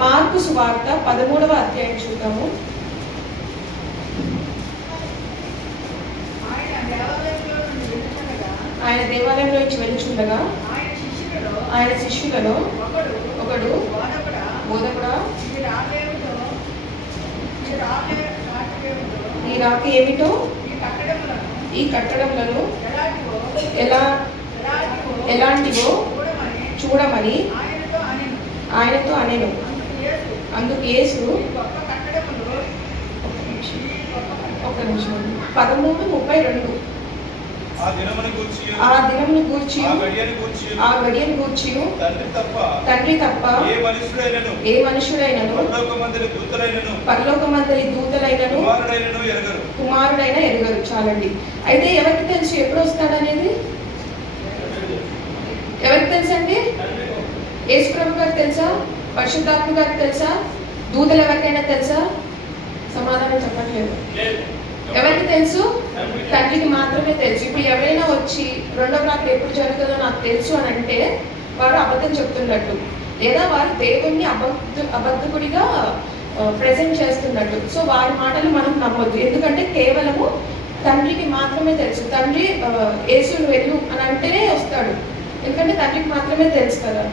Mark సువార్త 13వ అధ్యాయం చూద్దాము. ఆయన దేవాలయంలో నుంచి వెళ్ళుచుండగా ఆయన శిష్యులలో ఒకడు, బోధకుడా, ఈ రాక ఏమిటో, ఈ కట్టడములను ఎలాంటివో చూడమని ఆయనతో అనెను. అందుకు యేసు 13:32 ఆ దినమును గూర్చి ఆ గడియను గూర్చి తండ్రి తప్ప ఏ మనుషుడైనను పరలోకమందలి దూతలైనను కుమారుడైన ఎరుగరు. చాలండి. అయితే ఎవరికి తెలుసు ఎప్పుడు వస్తాడనేది? ఎవరికి తెలుసు అండి? యేసుప్రభు గారికి తెలుసా? పరిశుద్ధాత్మ గారికి తెలుసా? దూతలు ఎవరికైనా తెలుసా? సమాధానం చెప్పట్లేదు. ఎవరికి తెలుసు? తండ్రికి మాత్రమే తెలుసు. ఇప్పుడు ఎవరైనా వచ్చి రెండవ రాకడ ఎప్పుడు జరుగుతుందో నాకు తెలుసు అని అంటే వారు అబద్ధం చెప్తున్నట్టు, లేదా వారు దేవుణ్ణి అబద్ధకుడిగా ప్రెజెంట్ చేస్తున్నట్టు. సో వారి మాటలు మనం నమ్మొద్దు. ఎందుకంటే కేవలము తండ్రికి మాత్రమే తెలుసు. తండ్రి యేసును వెళ్ళు అని అంటేనే వస్తాడు. ఎందుకంటే తండ్రికి మాత్రమే తెలుసు కదా.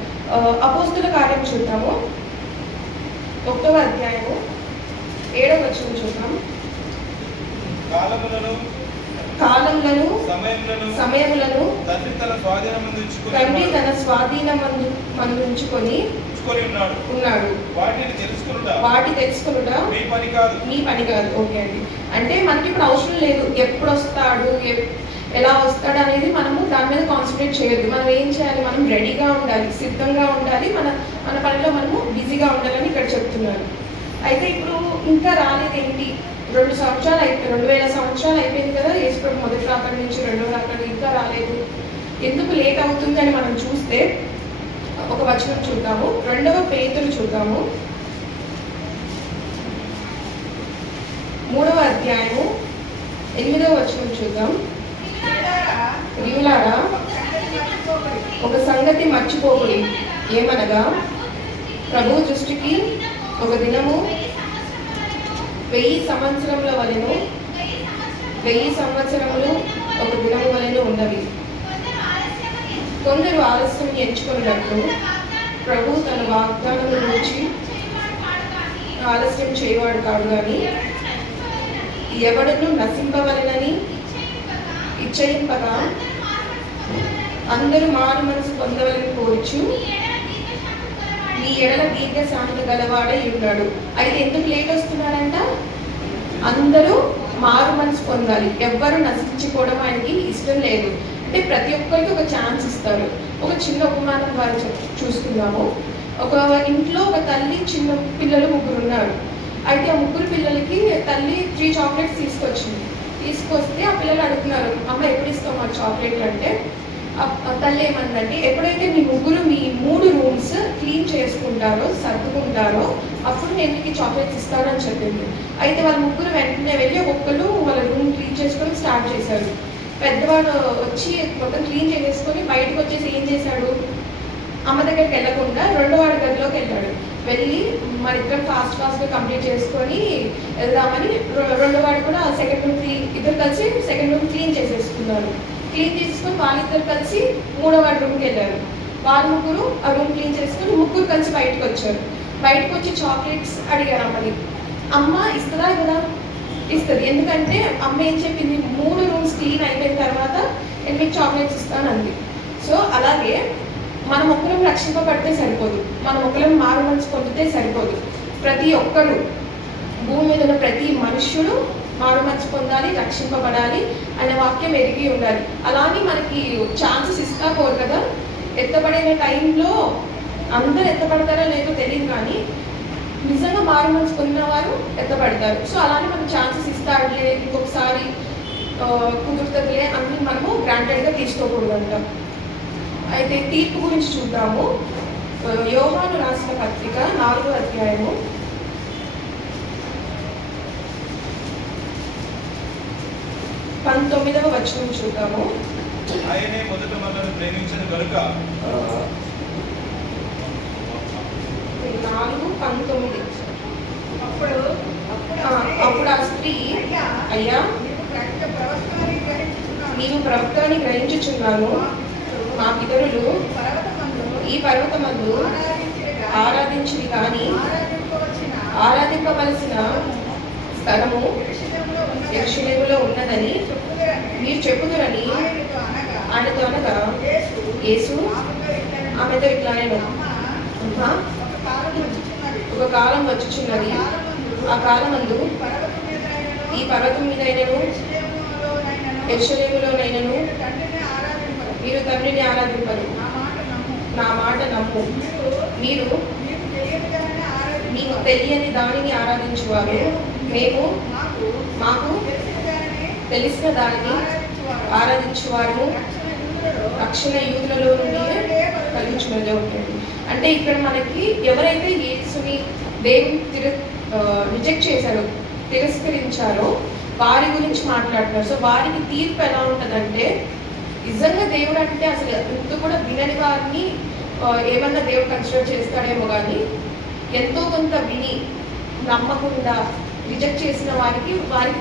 అపోస్తుల కార్యం చూద్దాము. 1వ అధ్యాయము 7వ వచనం చూద్దాం. కాలములను సమయములను తండ్రి తన స్వాధీనమందుంచుకొని ఉన్నాడు. వాటి తెలుసుకొనుట మీ పని కాదు. ఓకే అండి. అంటే మనకి ఇప్పుడు అవసరం లేదు ఎప్పుడు వస్తాడు, ఎలా వస్తాడు అనేది మనము దాని మీద కాన్సన్ట్రేట్ చేయొద్దు. మనం ఏం చేయాలి? మనం రెడీగా ఉండాలి, సిద్ధంగా ఉండాలి, మన పనిలో మనము బిజీగా ఉండాలని ఇక్కడ చెప్తున్నారు. అయితే ఇప్పుడు ఇంకా రాలేదేంటి? 2000 సంవత్సరాలు అయిపోయింది కదా యేసుప్రభు మొదటి రాకడ నుంచి రెండవ రాకడ, ఇంకా రాలేదు. ఎందుకు లేట్ అవుతుంది అని మనం చూస్తే ఒక వచనం చూద్దాము. 2వ పేతురు చూద్దాము. 3వ అధ్యాయము 8వ వచనం చూద్దాం. ప్రియులారా, ఒక సంగతి మర్చిపోకుడి. ఏమనగా ప్రభు దృష్టికి ఒక దినము 1000 సంవత్సరముల వలెను, 1000 సంవత్సరములు ఒక దినము వలెను ఉన్నవి. కొందరు ఆలస్యం ఎంచుకున్నట్లు ప్రభు తన వాగ్దానం గురించి ఆలస్యం చేయవాడు కాదు, కానీ ఎవడను నశింపవలెనని ఇచ్చయింపగా అందరూ మారు మనసు పొందవలని కోరుచు ఈ ఎడల దీర్ఘశాంతి గలవాడై ఉన్నాడు. అయితే ఎందుకు లేట్ వస్తున్నారంట? అందరూ మారు మనసు పొందాలి. ఎవ్వరు నశించుకోవడం ఆయనకి ఇష్టం లేదు. అంటే ప్రతి ఒక్కరికి ఒక ఛాన్స్ ఇస్తారు. ఒక చిన్న ఉపమానం ద్వారా చూసుకుందాము. ఒక ఇంట్లో ఒక తల్లి, చిన్న పిల్లలు 3 ఉన్నారు. అయితే ఆ 3 పిల్లలకి తల్లి 3 చాక్లెట్స్ తీసుకొస్తే ఆ పిల్లలు అడుగుతున్నారు, అమ్మ ఎప్పుడు ఇస్తాం మా చాక్లెట్లు అంటే తల్లి ఏమందంటే, ఎప్పుడైతే మీ 3 రూమ్స్ క్లీన్ చేసుకుంటారో, సర్దుకుంటారో అప్పుడు నేను మీకు చాక్లెట్స్ ఇస్తాను అని చెప్పింది. అయితే వాళ్ళ 3 వెంటనే వెళ్ళి ఒక్కొక్కరు వాళ్ళ రూమ్ క్లీన్ చేసుకొని స్టార్ట్ చేశారు. పెద్దవాడు వచ్చి మొత్తం క్లీన్ చేసేసుకొని బయటకు వచ్చేసి ఏం చేశాడు? అమ్మ దగ్గరికి వెళ్ళకుండా రెండోవాడి గదిలోకి వెళ్ళాడు. వెళ్ళి మరిద్దరం ఫాస్ట్గా కంప్లీట్ చేసుకొని వెళ్దామని రెండోవాడు కూడా సెకండ్ రూమ్ ఇద్దరు కలిసి సెకండ్ రూమ్ క్లీన్ చేసేసుకున్నారు. క్లీన్ చేసుకొని వాళ్ళిద్దరు కలిసి 3వ రూమ్కి వెళ్ళారు. వాళ్ళు 3 ఆ రూమ్ క్లీన్ చేసుకొని 3 కలిసి బయటకు వచ్చారు. బయటకు వచ్చి చాక్లెట్స్ అడిగారు అమ్మని. అమ్మ ఇస్తుందా కదా? ఇస్తుంది. ఎందుకంటే అమ్మ ఏం చెప్పింది? 3 రూమ్స్ క్లీన్ అయిపోయిన తర్వాత నేను మీకు చాక్లెట్స్ ఇస్తాను అంది. సో అలాగే మనం ఒకరం రక్షింపబడితే సరిపోదు, మనం ఒకరం మారు మనసు పొందితే సరిపోదు. ప్రతి ఒక్కరు, భూమి మీద ఉన్న ప్రతి మనుష్యుడు మారు మనసు పొందాలి, రక్షింపబడాలి అనే వాక్యం ఎరిగి ఉండాలి. అలానే మనకి ఛాన్సెస్ ఇస్తా పోరు కదా. ఎత్తబడే టైంలో అందరూ ఎత్తపడతారో లేదో తెలియదు, కానీ నిజంగా మారు మనసు పొందిన వారు ఎత్తపడతారు. సో అలానే మనకు ఛాన్సెస్ ఇస్తాడులే, ఇంకొకసారి కుదురుతుందిలే అన్ని మనము గ్రాంటెడ్గా తీసుకోకూడదు అంట. అయితే తీర్పు గురించి చూద్దాము. యోహాను రాసిన పత్రిక 4వ అధ్యాయము 19వ వచనం చూద్దాము. ఆయనే మొదట మనల్ని ప్రేమించిన కనుక 4 19. అప్పుడు అప్పుడు ఆ స్త్రీ, అయ్యా నీవు ప్రవక్త అని గ్రహించుచున్నాను. మా పితరులు ఈ పర్వతమందు ఆరాధించిది కానీ ఆరాధింపవలసిన స్థలము యెరూషలేములో ఉన్నదని మీరు చెప్పుదురని ఆయనతో అనగా, యేసు ఆమెతో ఇట్లా నేను, ఒక కాలం వచ్చుచున్నది, ఆ కాలమందు ఈ పర్వతం మీద యెరూషలేములోనైనను మీరు తండ్రిని ఆరాధింపరు. నా మాట నమ్ము. మీరు మీకు తెలియని దానిని ఆరాధించువారు. మేము మాకు తెలిసిన దానిని ఆరాధించువారు. రక్షణ యూదులలో నుండి కలిగించున్నదే ఉంటుంది. అంటే ఇక్కడ మనకి ఎవరైతే యేసుని దేవుని రిజెక్ట్ చేశారో, తిరస్కరించారో వారి గురించి మాట్లాడుతున్నారు. సో వారికి తీర్పు ఎలా ఉంటుందంటే, నిజంగా దేవుడు అంటే అసలు ఇంత కూడా వినని వారిని ఏమన్నా దేవుడు కన్సిడర్ చేస్తాడేమో, కానీ ఎంతో కొంత విని నమ్మకుండా రిజెక్ట్ చేసిన వారికి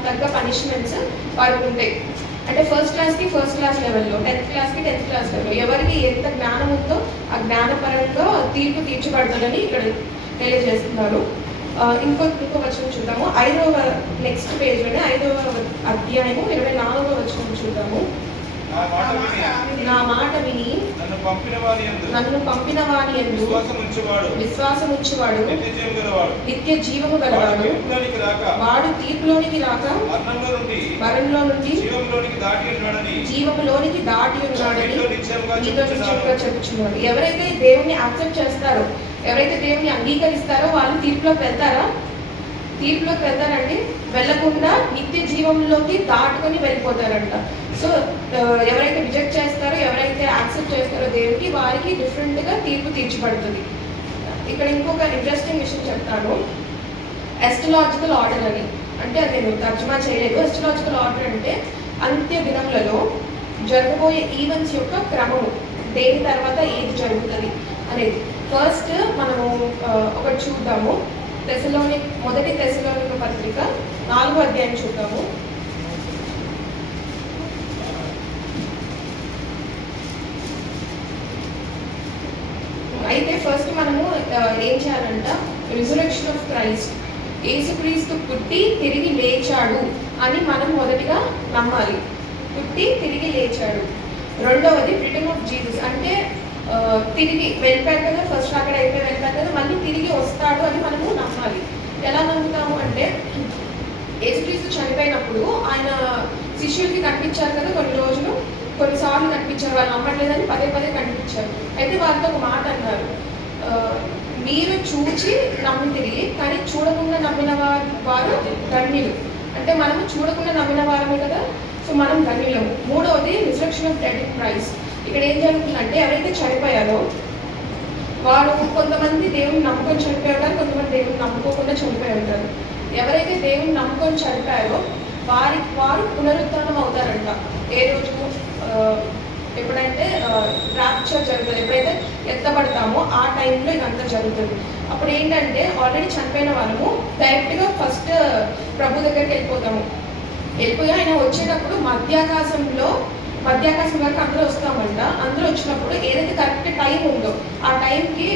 తగ్గ పనిష్మెంట్స్ వారికి ఉంటాయి. అంటే ఫస్ట్ క్లాస్ లెవెల్లో, 10th క్లాస్కి 10th క్లాస్ లెవెల్లో ఎవరికి ఎంత జ్ఞానం ఉందో ఆ జ్ఞానపరంగా తీర్పు తీర్చబడుతుందని ఇక్కడ తెలియజేస్తున్నారు. ఇంకో వచనం చూద్దాము. 5వ నెక్స్ట్ పేజ్లోనే 5వ అధ్యాయము 24వ వచనం చూద్దాము. నా మాట విని నన్ను పంపిన వాని యందు విశ్వాసం ఉంచువాడు నిత్య జీవము గలవాడు. వాడు తీర్పులోనికి రాక మరణంలో నుండి జీవములోనికి దాటి ఉన్నాడని మీతో నిశ్చయంగా చెప్పుచున్నాడు. ఎవరైతే దేవుణ్ణి యాక్సెప్ట్ చేస్తారో, ఎవరైతే దేవుణ్ణి అంగీకరిస్తారో వాళ్ళు తీర్పులోకి వెళ్తారండి. వెళ్లకుండా నిత్య జీవంలోకి దాటుకొని వెళ్ళిపోతారంట. సో ఎవరైతే రిజెక్ట్ చేస్తారో, ఎవరైతే యాక్సెప్ట్ చేస్తారో దేవుడికి, వారికి డిఫరెంట్గా తీర్పు తీర్చబడుతుంది. ఇక్కడ ఇంకొక ఇంట్రెస్టింగ్ విషయం చెప్తాను. ఎస్ట్రాలాజికల్ ఆర్డర్ అని, అంటే అది నేను తర్జుమా చేయలేదు. ఎస్ట్రాలాజికల్ ఆర్డర్ అంటే అంత్య దినములలో జరగబోయే ఈవెంట్స్ యొక్క క్రమము, దేని తర్వాత ఏది జరుగుతుంది అనేది. ఫస్ట్ మనము ఒకటి చూద్దాము. మొదటి తెస్సలోనిక పత్రిక 4వ అధ్యాయం చూద్దాము. అయితే ఫస్ట్ మనము ఏం చేయాలంట, రిజరెక్షన్ ఆఫ్ క్రైస్ట్, యేసుక్రీస్తు పుట్టి తిరిగి లేచాడు అని మనం మొదటిగా నమ్మాలి. పుట్టి తిరిగి లేచాడు. రెండవది రిటర్న్ ఆఫ్ జీసస్, అంటే తిరిగి వెళ్ళిపోయారు కదా, ఫస్ట్ అక్కడ అయిపోయి వెళ్ళిపోయారు కదా, మళ్ళీ తిరిగి వస్తాడు అని మనము నమ్మాలి. ఎలా నమ్ముతాము అంటే, యేసుక్రీస్తు చనిపోయినప్పుడు ఆయన శిష్యులకి కనిపించారు కదా కొన్ని రోజులు, కొన్నిసార్లు కనిపించారు. వాళ్ళు నమ్మట్లేదని పదే కనిపించారు. అయితే వారితో ఒక మాట అన్నారు, మీరు చూచి నమ్మితిరి కానీ చూడకుండా నమ్మిన వారు ధన్యులు. అంటే మనము చూడకుండా నమ్మిన వారమే కదా, సో మనం ధన్యులము. మూడవది resurrection of dead in Christ. ఇక్కడ ఏం జరుగుతుందంటే, ఎవరైతే చనిపోయారో వారు కొంతమంది దేవుని నమ్ముకొని చనిపోయి ఉంటారు, కొంతమంది దేవుని నమ్ముకోకుండా చనిపోయి ఉంటారు. ఎవరైతే దేవుని నమ్ముకొని చనిపోయారో వారు పునరుత్థానం అవుతారంట. ఏ రోజు? ఎప్పుడైతే రాప్చర్ జరుగుతుంది, ఎప్పుడైతే ఎత్తబడతామో ఆ టైంలో ఇదంతా జరుగుతుంది. అప్పుడు ఏంటంటే, ఆల్రెడీ చనిపోయిన వాళ్ళము డైరెక్ట్గా ఫస్ట్ ప్రభు దగ్గరికి వెళ్ళిపోయి ఆయన వచ్చేటప్పుడు మధ్యాకాశం వరకు అందరూ వస్తామంట. అందరూ వచ్చినప్పుడు ఏదైతే కరెక్ట్ టైం ఉందో ఆ టైంకి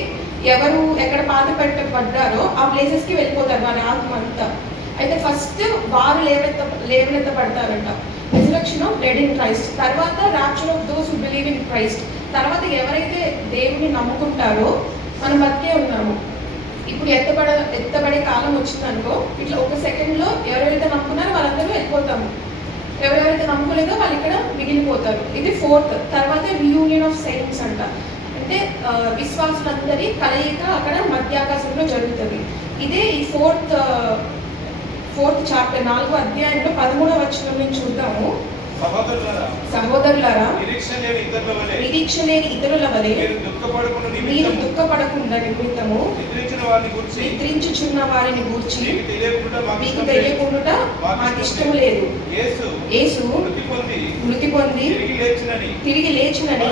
ఎవరు ఎక్కడ పాత పెట్టబడ్డారో ఆ ప్లేసెస్కి వెళ్ళిపోతారు వాళ్ళ ఆత్మ అంతా. అయితే ఫస్ట్ వారు లేవనెత్తబడతారంట, resurrection of dead in Christ. తర్వాత rapture of those who believe in Christ. తర్వాత ఎవరైతే దేవుని నమ్ముకుంటారో మనం బతికే ఉన్నాము. ఇప్పుడు ఎత్తబడే కాలం వచ్చిందనుకో, ఇట్లా ఒక సెకండ్లో ఎవరైతే నమ్ముకున్నారో వాళ్ళందరూ వెళ్ళిపోతాము, ఎవరెవరైతే నమ్ముకోలేదో వాళ్ళు ఇక్కడ మిగిలిపోతారు. ఇది 4th. తర్వాత రియూనియన్ ఆఫ్ సెయింట్స్ అంట, అంటే విశ్వాసులందరి కలయిక అక్కడ మధ్యాకాశంలో జరుగుతుంది. ఇదే ఈ 4th చాప్టర్ 4వ అధ్యాయంలో 13వ వచనం నుంచి చూద్దాము. సహోదరులారా, నిరీక్ష లేని ఇతరుల వలె మీరు దుఃఖపడకుండా నిమిత్తము నిద్రించుచున్న వారిని గూర్చి మీకు తెలియకుండా మాకు ఇష్టం లేదు. యేసు మృతి పొంది తిరిగి లేచినని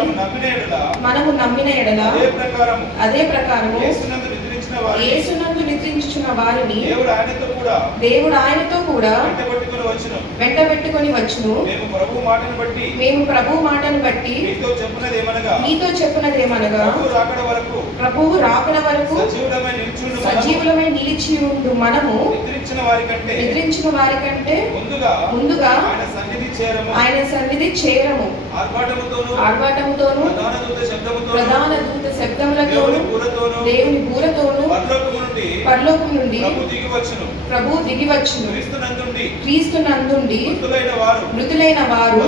మనము నమ్మిన ఎడల అదే ప్రకారము యేసునందు నిద్రించుచున్న వారిని దేవుడు ఆయనతో కూడా వెంటబెట్టుకొని వచ్చును. మేము ప్రభు మాటను బట్టి మీతో చెప్పునదేమనగా ప్రభువు రాకడ వరకు సజీవులమై నిలిచి ఉండు మనము నిద్రించిన వారికంటే ముందుగా ఆయన సన్నిధి చేరము. ఆర్భాటముతోను ప్రధాన దూత శబ్దములతోను దేవుని బూరతోను పరలోకము నుండి ప్రభు దిగివచ్చును. క్రీస్తునందుండి మృతులైన వారు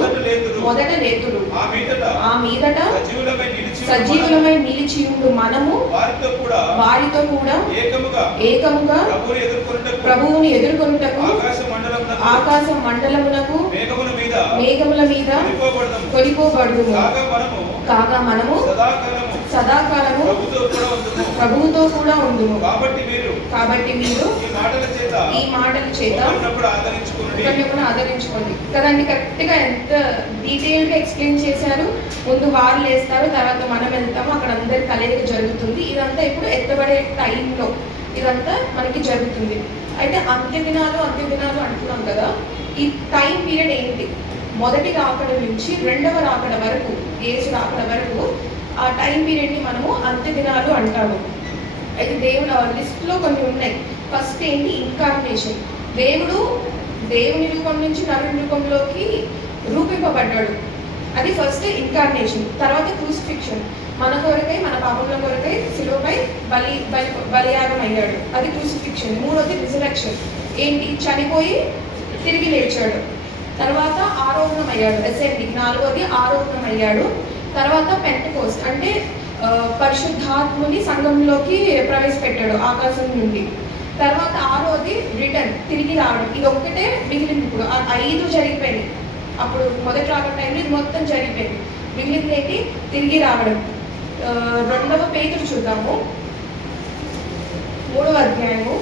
మొదట లేతురు. ఆ మీదట సజీవులమై నిలిచి ఉండు మనము వారితో కూడా ఏకముగా ప్రభువుని ఎదుర్కొనుటకు ఆకాశ మండలమునకు మేఘముల మీద కొనిపోబడుదుము. కాగా మనము సదాకాలము ప్రభువుతో కూడా ఉండుము. కాబట్టి మీరు ఈ మాటల చేత ఆదరించుకోండి కదండి. కరెక్ట్ గా ఎంత డీటెయిల్ గా ఎక్స్ప్లెయిన్ చేశారు. ముందు వారు లేస్తారు, తర్వాత మనం వెళ్తాము, అక్కడ అందరి కలయిక జరుగుతుంది. ఇదంతా ఇప్పుడు ఎత్తబడే టైంలో ఇదంతా మనకి జరుగుతుంది. అయితే అంత్యదినాలు అంటున్నాం కదా. ఈ టైం పీరియడ్ ఏంటి? మొదటి రాకడ నుంచి రెండవ రాకడ వరకు, యేసు రాకడ వరకు ఆ టైం పీరియడ్ ని మనము అంత్యదినాలు అంటాము. అయితే దేవుడు లిస్ట్ లో కొన్ని ఉన్నాయి. ఫస్ట్ ఏంటి? ఇన్కార్నేషన్. దేవుని రూపం నుంచి నరుని రూపంలోకి రూపింపబడ్డాడు. అది ఫస్ట్ ఇన్కార్నేషన్. తర్వాత క్రూసిఫిక్షన్, మన కొరకై మన పాపముల కొరకై శిలువపై బలియాగం అయ్యాడు. అది క్రూసిఫిక్షన్. మూడోది రిజరెక్షన్. ఏంటి? చనిపోయి తిరిగి లేచాడు. తర్వాత ఆరోహణం అయ్యాడు, అసెండింగ్. నాలుగోది ఆరోహణం అయ్యాడు. తర్వాత పెంటెకోస్ట్ అంటే పరిశుద్ధాత్ముని సంఘంలోకి ప్రవేశపెట్టాడు ఆకాశం నుండి. తర్వాత ఆరోది రిటర్న్, తిరిగి రావడం. ఇది ఒక్కటే మిగిలింది. ఇప్పుడు ఆ 5 జరిగిపోయింది. అప్పుడు మొదటి రాకడ టైంలో ఇది మొత్తం జరిగిపోయింది. మిగిలింది ఏంటి? తిరిగి రావడం. 2వ పేతురు చూద్దాము, 3వ అధ్యాయము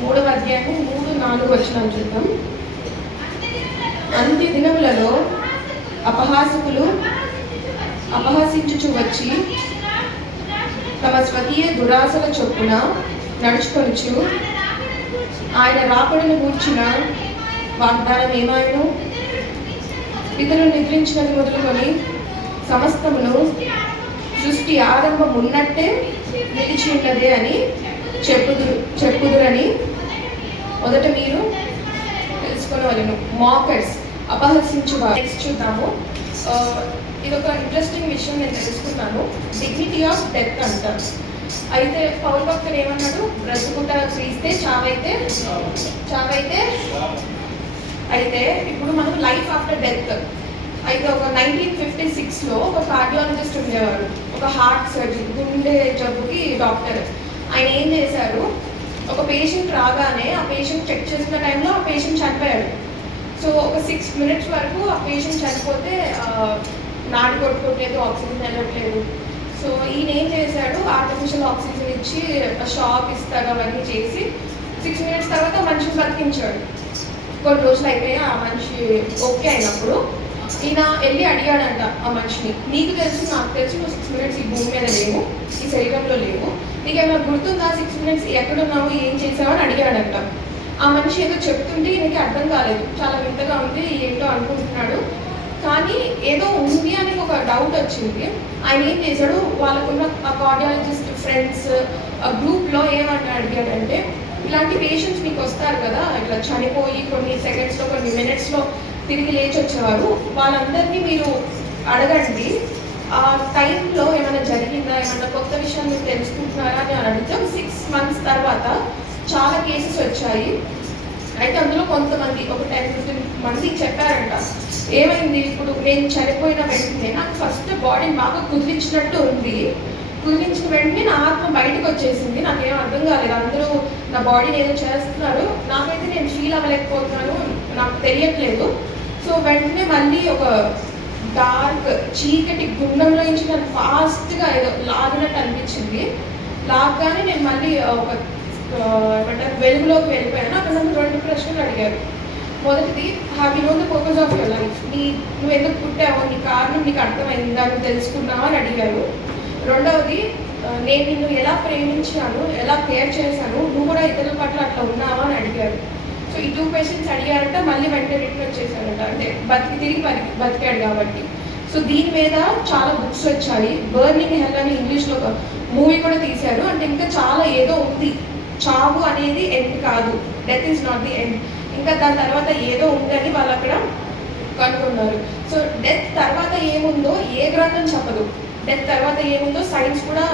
3-4 వచనాలు చూద్దాం. అంత్య దినములలో అపహాసకులు అపహసించుచు వచ్చి తమ స్వకీయ దురాశల చొప్పున నడుచుకొనుచు ఆయన రాకడను గూర్చిన వాగ్దానం ఏమాయను? పితరులు నిద్రించినది మొదలుకొని సమస్తమును సృష్టి ఆరంభం ఉన్నట్టే నిలిచి ఉన్నదే అని చెప్పుదురని మొదట మీరు తెలుసుకోవలను. మాకర్స్, అపహసించువారు. నెక్స్ట్ చూద్దాము. ఇది ఒక ఇంట్రెస్టింగ్ విషయం నేను తెలుసుకున్నాను. డిగ్నిటీ ఆఫ్ డెత్ అంటారు. అయితే పౌలు భక్తుడు ఏమన్నాడు? బ్రతుకుట క్రీస్తే, చావైతే. అయితే ఇప్పుడు మనం లైఫ్ ఆఫ్టర్ డెత్. అయితే ఒక 1956లో ఒక కార్డియాలజిస్ట్ ఉండేవాడు, ఒక హార్ట్ సర్జన్, గుండె జబ్బుకి డాక్టర్. ఆయన ఏం చేశారు? ఒక పేషెంట్ రాగానే ఆ పేషెంట్ చెక్ చేసిన టైంలో ఆ పేషెంట్ చనిపోయాడు. సో ఒక 6 minutes వరకు ఆ పేషెంట్ చనిపోతే నాడి కొట్టుకోవట్లేదు, ఆక్సిజన్ వెళ్ళట్లేదు. సో ఈయన ఏం చేశాడు? ఆర్టిఫిషియల్ ఆక్సిజన్ ఇచ్చి షాక్ ఇస్తాడు, అవన్నీ చేసి 6 minutes తర్వాత మనిషిని బతికించాడు. కొన్ని రోజులు అయిపోయి ఆ మనిషి ఓకే అయినప్పుడు ఈయన వెళ్ళి అడిగాడంట ఆ మనిషిని, నీకు తెలుసు, నాకు తెలుసు, నువ్వు 6 minutes ఈ భూమి మీద లేవు, ఈ శరీరంలో లేవు, నీకేమైనా గుర్తుందా? 6 minutes ఎక్కడున్నావు, ఏం చేసావు అని అడిగాడంట. ఆ మనిషి ఏదో చెప్తుంటే ఈయనకి అర్థం కాలేదు, చాలా వింతగా ఉంది, ఏంటో అనుకుంటున్నాడు. కానీ ఏదో ఉంది అని ఒక డౌట్ వచ్చింది. ఆయన ఏం చేశాడు? వాళ్ళకున్న ఆ కార్డియాలజిస్ట్ ఫ్రెండ్స్ గ్రూప్లో ఏమని అడిగాడంటే, ఇలాంటి పేషెంట్స్ మీకు వస్తారు కదా, ఇట్లా చనిపోయి కొన్ని సెకండ్స్లో కొన్ని మినిట్స్లో తిరిగి లేచి వచ్చేవారు, వాళ్ళందరినీ మీరు అడగండి, ఆ టైంలో ఏమైనా జరిగిందా, ఏమైనా కొత్త విషయాలు మీరు తెలుసుకుంటున్నారా అని అడిగితే 6 months తర్వాత చాలా కేసెస్ వచ్చాయి. అయితే అందులో కొంతమంది ఒక 10-15 మంది చెప్పారంట, ఏమైంది, ఇప్పుడు నేను చనిపోయిన వెంటనే నాకు ఫస్ట్ బాడీ బాగా కుదిరించినట్టు ఉంది, కుదిరించిన వెంటనే నా ఆత్మ బయటకు వచ్చేసింది, నాకేం అర్థం కాలేదు, అందరూ నా బాడీని ఏదో చేస్తున్నారు, నాకైతే నేను ఫీల్ అవ్వలేకపోతున్నాను, నాకు తెలియట్లేదు. సో వెంటనే మళ్ళీ ఒక డార్క్ చీకటి గుండంలో నుంచి నాకు ఫాస్ట్గా ఏదో లాగినట్టు అనిపించింది. లాగ్గానే నేను మళ్ళీ ఒక ఏమంటారు వెలుగులోకి వెళ్ళిపోయాను. అక్కడ నన్ను 2 ప్రశ్నలు అడిగారు. మొదటిది, have you known the purpose of your life, నువ్వు ఎందుకు పుట్టావో, నీ కారణం నీకు అర్థమైందా, నువ్వు తెలుసుకున్నావా అని అడిగారు. రెండవది నేను నిన్ను ఎలా ప్రేమించాను, ఎలా కేర్ చేశాను, నువ్వు కూడా ఇతరుల పట్ల అట్లా ఉన్నావా అని అడిగారు. సో ఈ 2 క్వశ్చన్స్ అడిగారంట, మళ్ళీ వెంటనే రిటర్న్ వచ్చేసారంట, అంటే తిరిగి బతికాడు కాబట్టి. సో దీని మీద చాలా బుక్స్ వచ్చాయి. బర్నింగ్ హెల్ అని ఇంగ్లీష్లో ఒక మూవీ కూడా తీశారు. అంటే ఇంకా చాలా ఏదో ఉంది, చావు అనేది ఎండ్ కాదు, death is not the end, ఇంకా దాని తర్వాత ఏదో ఉందని వాళ్ళు అక్కడ కనుక్కున్నారు. సో డెత్ తర్వాత ఏముందో ఏ గ్రంథం చెప్పదు, డెత్ తర్వాత ఏముందో సైన్స్ కూడా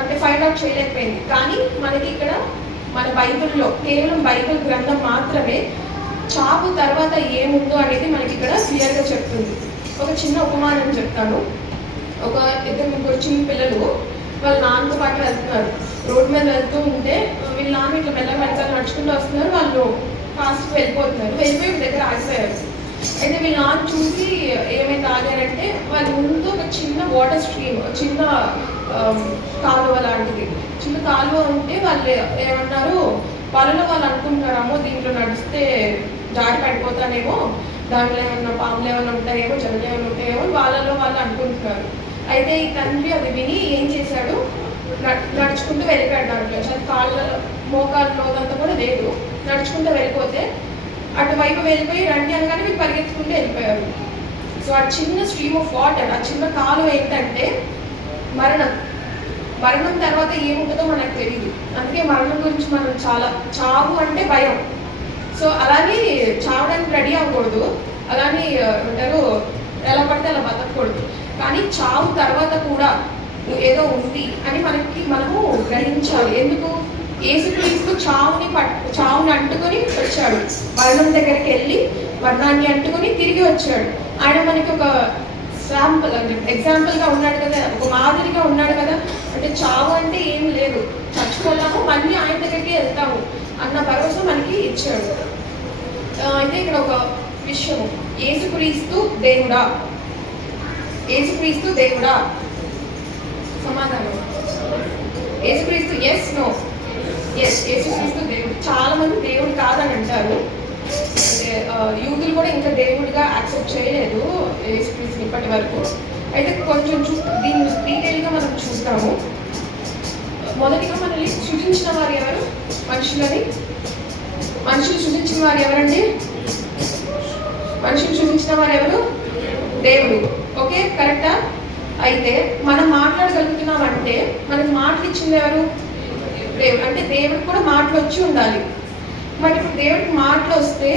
అంటే ఫైండ్ అవుట్ చేయలేకపోయింది. కానీ మనకి ఇక్కడ మన బైబిల్లో కేవలం బైబిల్ గ్రంథం మాత్రమే చావు తర్వాత ఏముందో అనేది మనకి ఇక్కడ క్లియర్గా చెప్తుంది. ఒక చిన్న ఉపమానం చెప్తాను. ఒక 2-3 చిన్న పిల్లలు వాళ్ళ నాన్నతో పాటు వెళ్తున్నారు. రోడ్ మీద వెళ్తూ ఉంటే వీళ్ళ నాన్న ఇట్లా మెల్లగా నడుచుకుంటూ వస్తున్నారు. వాళ్ళు ఫాస్ట్గా వెళ్ళిపోతున్నారు. వెళ్ళిపోయి దగ్గర ఆగిపోయారు. అయితే వీళ్ళ నాన్న చూసి ఏమైతే ఆగారంటే వాళ్ళ ముందు ఒక చిన్న వాటర్ స్ట్రీమ్, చిన్న కాలువ లాంటిది, చిన్న కాలువ ఉంటే వాళ్ళు ఏమన్నారు, వాళ్ళలో వాళ్ళు అనుకుంటారు, అమ్మో దీంట్లో నడిస్తే జారి పడిపోతానేమో, దాంట్లో ఏమన్నా పాములు ఏమైనా ఉంటాయేమో, జల్లు ఏమైనా ఉంటాయేమో వాళ్ళలో వాళ్ళు అనుకుంటున్నారు. అయితే ఈ తండ్రి అది విని ఏం చేశాడు, నడుచుకుంటూ వెళ్ళిపోయాడు. దాంట్లో చాలా కాళ్ళ మోకాళ్ళలో అంతా కూడా లేదు, నడుచుకుంటూ వెళ్ళిపోతే అటువైపు వెళ్ళిపోయి రండి అనగానే వీళ్ళు పరిగెత్తుకుంటూ వెళ్ళిపోయారు. సో ఆ చిన్న స్ట్రీమ్ ఆఫ్ వాటర్, ఆ చిన్న కాలువ ఏంటంటే మరణం తర్వాత ఏముంటుందో మనకు తెలియదు. అందుకే మరణం గురించి మనం చావు అంటే భయం. సో అలానే చావడానికి రెడీ అవ్వకూడదు, అలానే అంటారు ఎలా పడితే అలా బతకూడదు. కానీ చావు తర్వాత కూడా ఏదో ఉంది అని మనము గ్రహించాలి. ఎందుకు? యేసుక్రీస్తు చావుని అంటుకొని వచ్చాడు, మరణం దగ్గరికి వెళ్ళి మరణాన్ని అంటుకొని తిరిగి వచ్చాడు. ఆయన మనకి ఒక శాంపుల్ అంటే ఎగ్జాంపుల్గా ఉన్నాడు కదా, ఒక మాదిరిగా ఉన్నాడు కదా. అంటే చావు అంటే ఏం లేదు, చచ్చిపోతాము మళ్ళీ ఆయన దగ్గరికి వెళ్తాము అన్న భరోసా మనకి ఇచ్చాడు. అయితే ఇక్కడ ఒక విషయము, యేసుక్రీస్తు దేవుడా, యేసుక్రీస్తు దేవుడా? సమాధానం యేసుక్రీస్తు ఎస్ నో. ఎస్, యేసుక్రీస్తు దేవుడు. చాలా మంది దేవుడు కాదని అంటారు. అంటే యూదులు కూడా ఇంకా దేవుడిగా యాక్సెప్ట్ చేయలేదు యేసుక్రీస్తుని ఇప్పటి వరకు. అయితే కొంచెం దీన్ని డీటెయిల్గా మనం చూస్తాము. మొదటిగా మనల్ని సృజించిన వారు ఎవరు? మనుషులు సృజించిన వారు ఎవరండి? మనుషులు సృజించిన వారు ఎవరు? దేవుడు. ఓకే, కరెక్టా? అయితే మనం మాట్లాడగలుగుతున్నామంటే మనకు మాటలు ఇచ్చింది ఎవరు? దేవుడు. అంటే దేవుడికి కూడా మాటలు వచ్చి ఉండాలి. మరి ఇప్పుడు దేవుడికి మాటలు వస్తే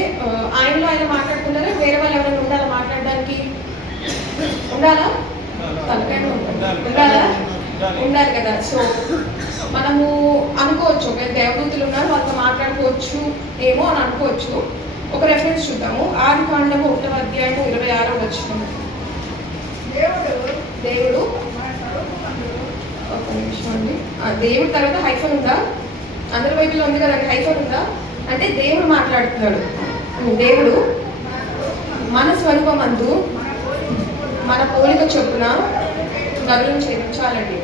ఆయనలో ఆయన మాట్లాడుకుంటారా? వేరే వాళ్ళు ఎవరైనా ఉండాలా మాట్లాడడానికి? ఉండాలా? తలకైనా ఉండాలా? ఉండాలి కదా. సో మనము అనుకోవచ్చు, ఒకవేళ దేవదూతలు ఉన్నారు వాళ్ళతో మాట్లాడుకోవచ్చు ఏమో అని అనుకోవచ్చు. ఒక రెఫరెన్స్ చూద్దాము. ఆదికాండము 1వ అధ్యాయము 26వ వచనం. దేవుడు ఒక నిమిషం అండి. దేవుడు తర్వాత హైఫన్ ఉందా? అందరి బైబిల్లో ఉంది కదండి, హైఫన్ ఉందా? అంటే దేవుడు మాట్లాడుతున్నాడు. దేవుడు మన స్వరూపమందు మన పోలిక చొప్పున నరులను చేయించాలండి.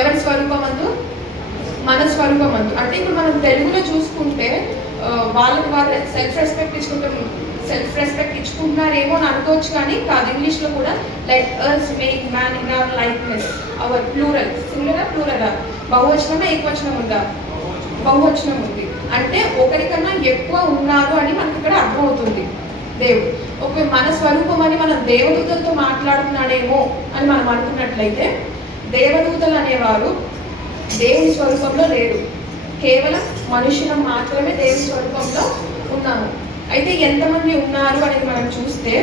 ఎవరి స్వరూపమందు? మన స్వరూపమందు. అంటే ఇప్పుడు మనం తెలుగులో చూసుకుంటే వాళ్ళకి వాళ్ళు సెల్ఫ్ రెస్పెక్ట్ ఇచ్చుకుంటున్నారేమో అని అనుకోవచ్చు, కానీ కాదు. ఇంగ్లీష్లో కూడా like us make man in our likeness, our plural. సింగులరా ప్లూరలా? బహువచనమా ఏకవచనం ఉందా? బహువచనం ఉంది. అంటే ఒకరికన్నా ఎక్కువ ఉన్నారు అని మనకి ఇక్కడ అర్థమవుతుంది. దేవుడు ఒక మన స్వరూపం అని మనం దేవదూతలతో మాట్లాడుతున్నాడేమో అని మనం అనుకున్నట్లయితే, దేవదూతలు అనేవారు దేవుని స్వరూపంలో లేరు, కేవలం మనుషులం మాత్రమే దేవుని స్వరూపంలో ఉన్నాము. అయితే ఎంతమంది ఉన్నారు అనేది మనం చూస్తే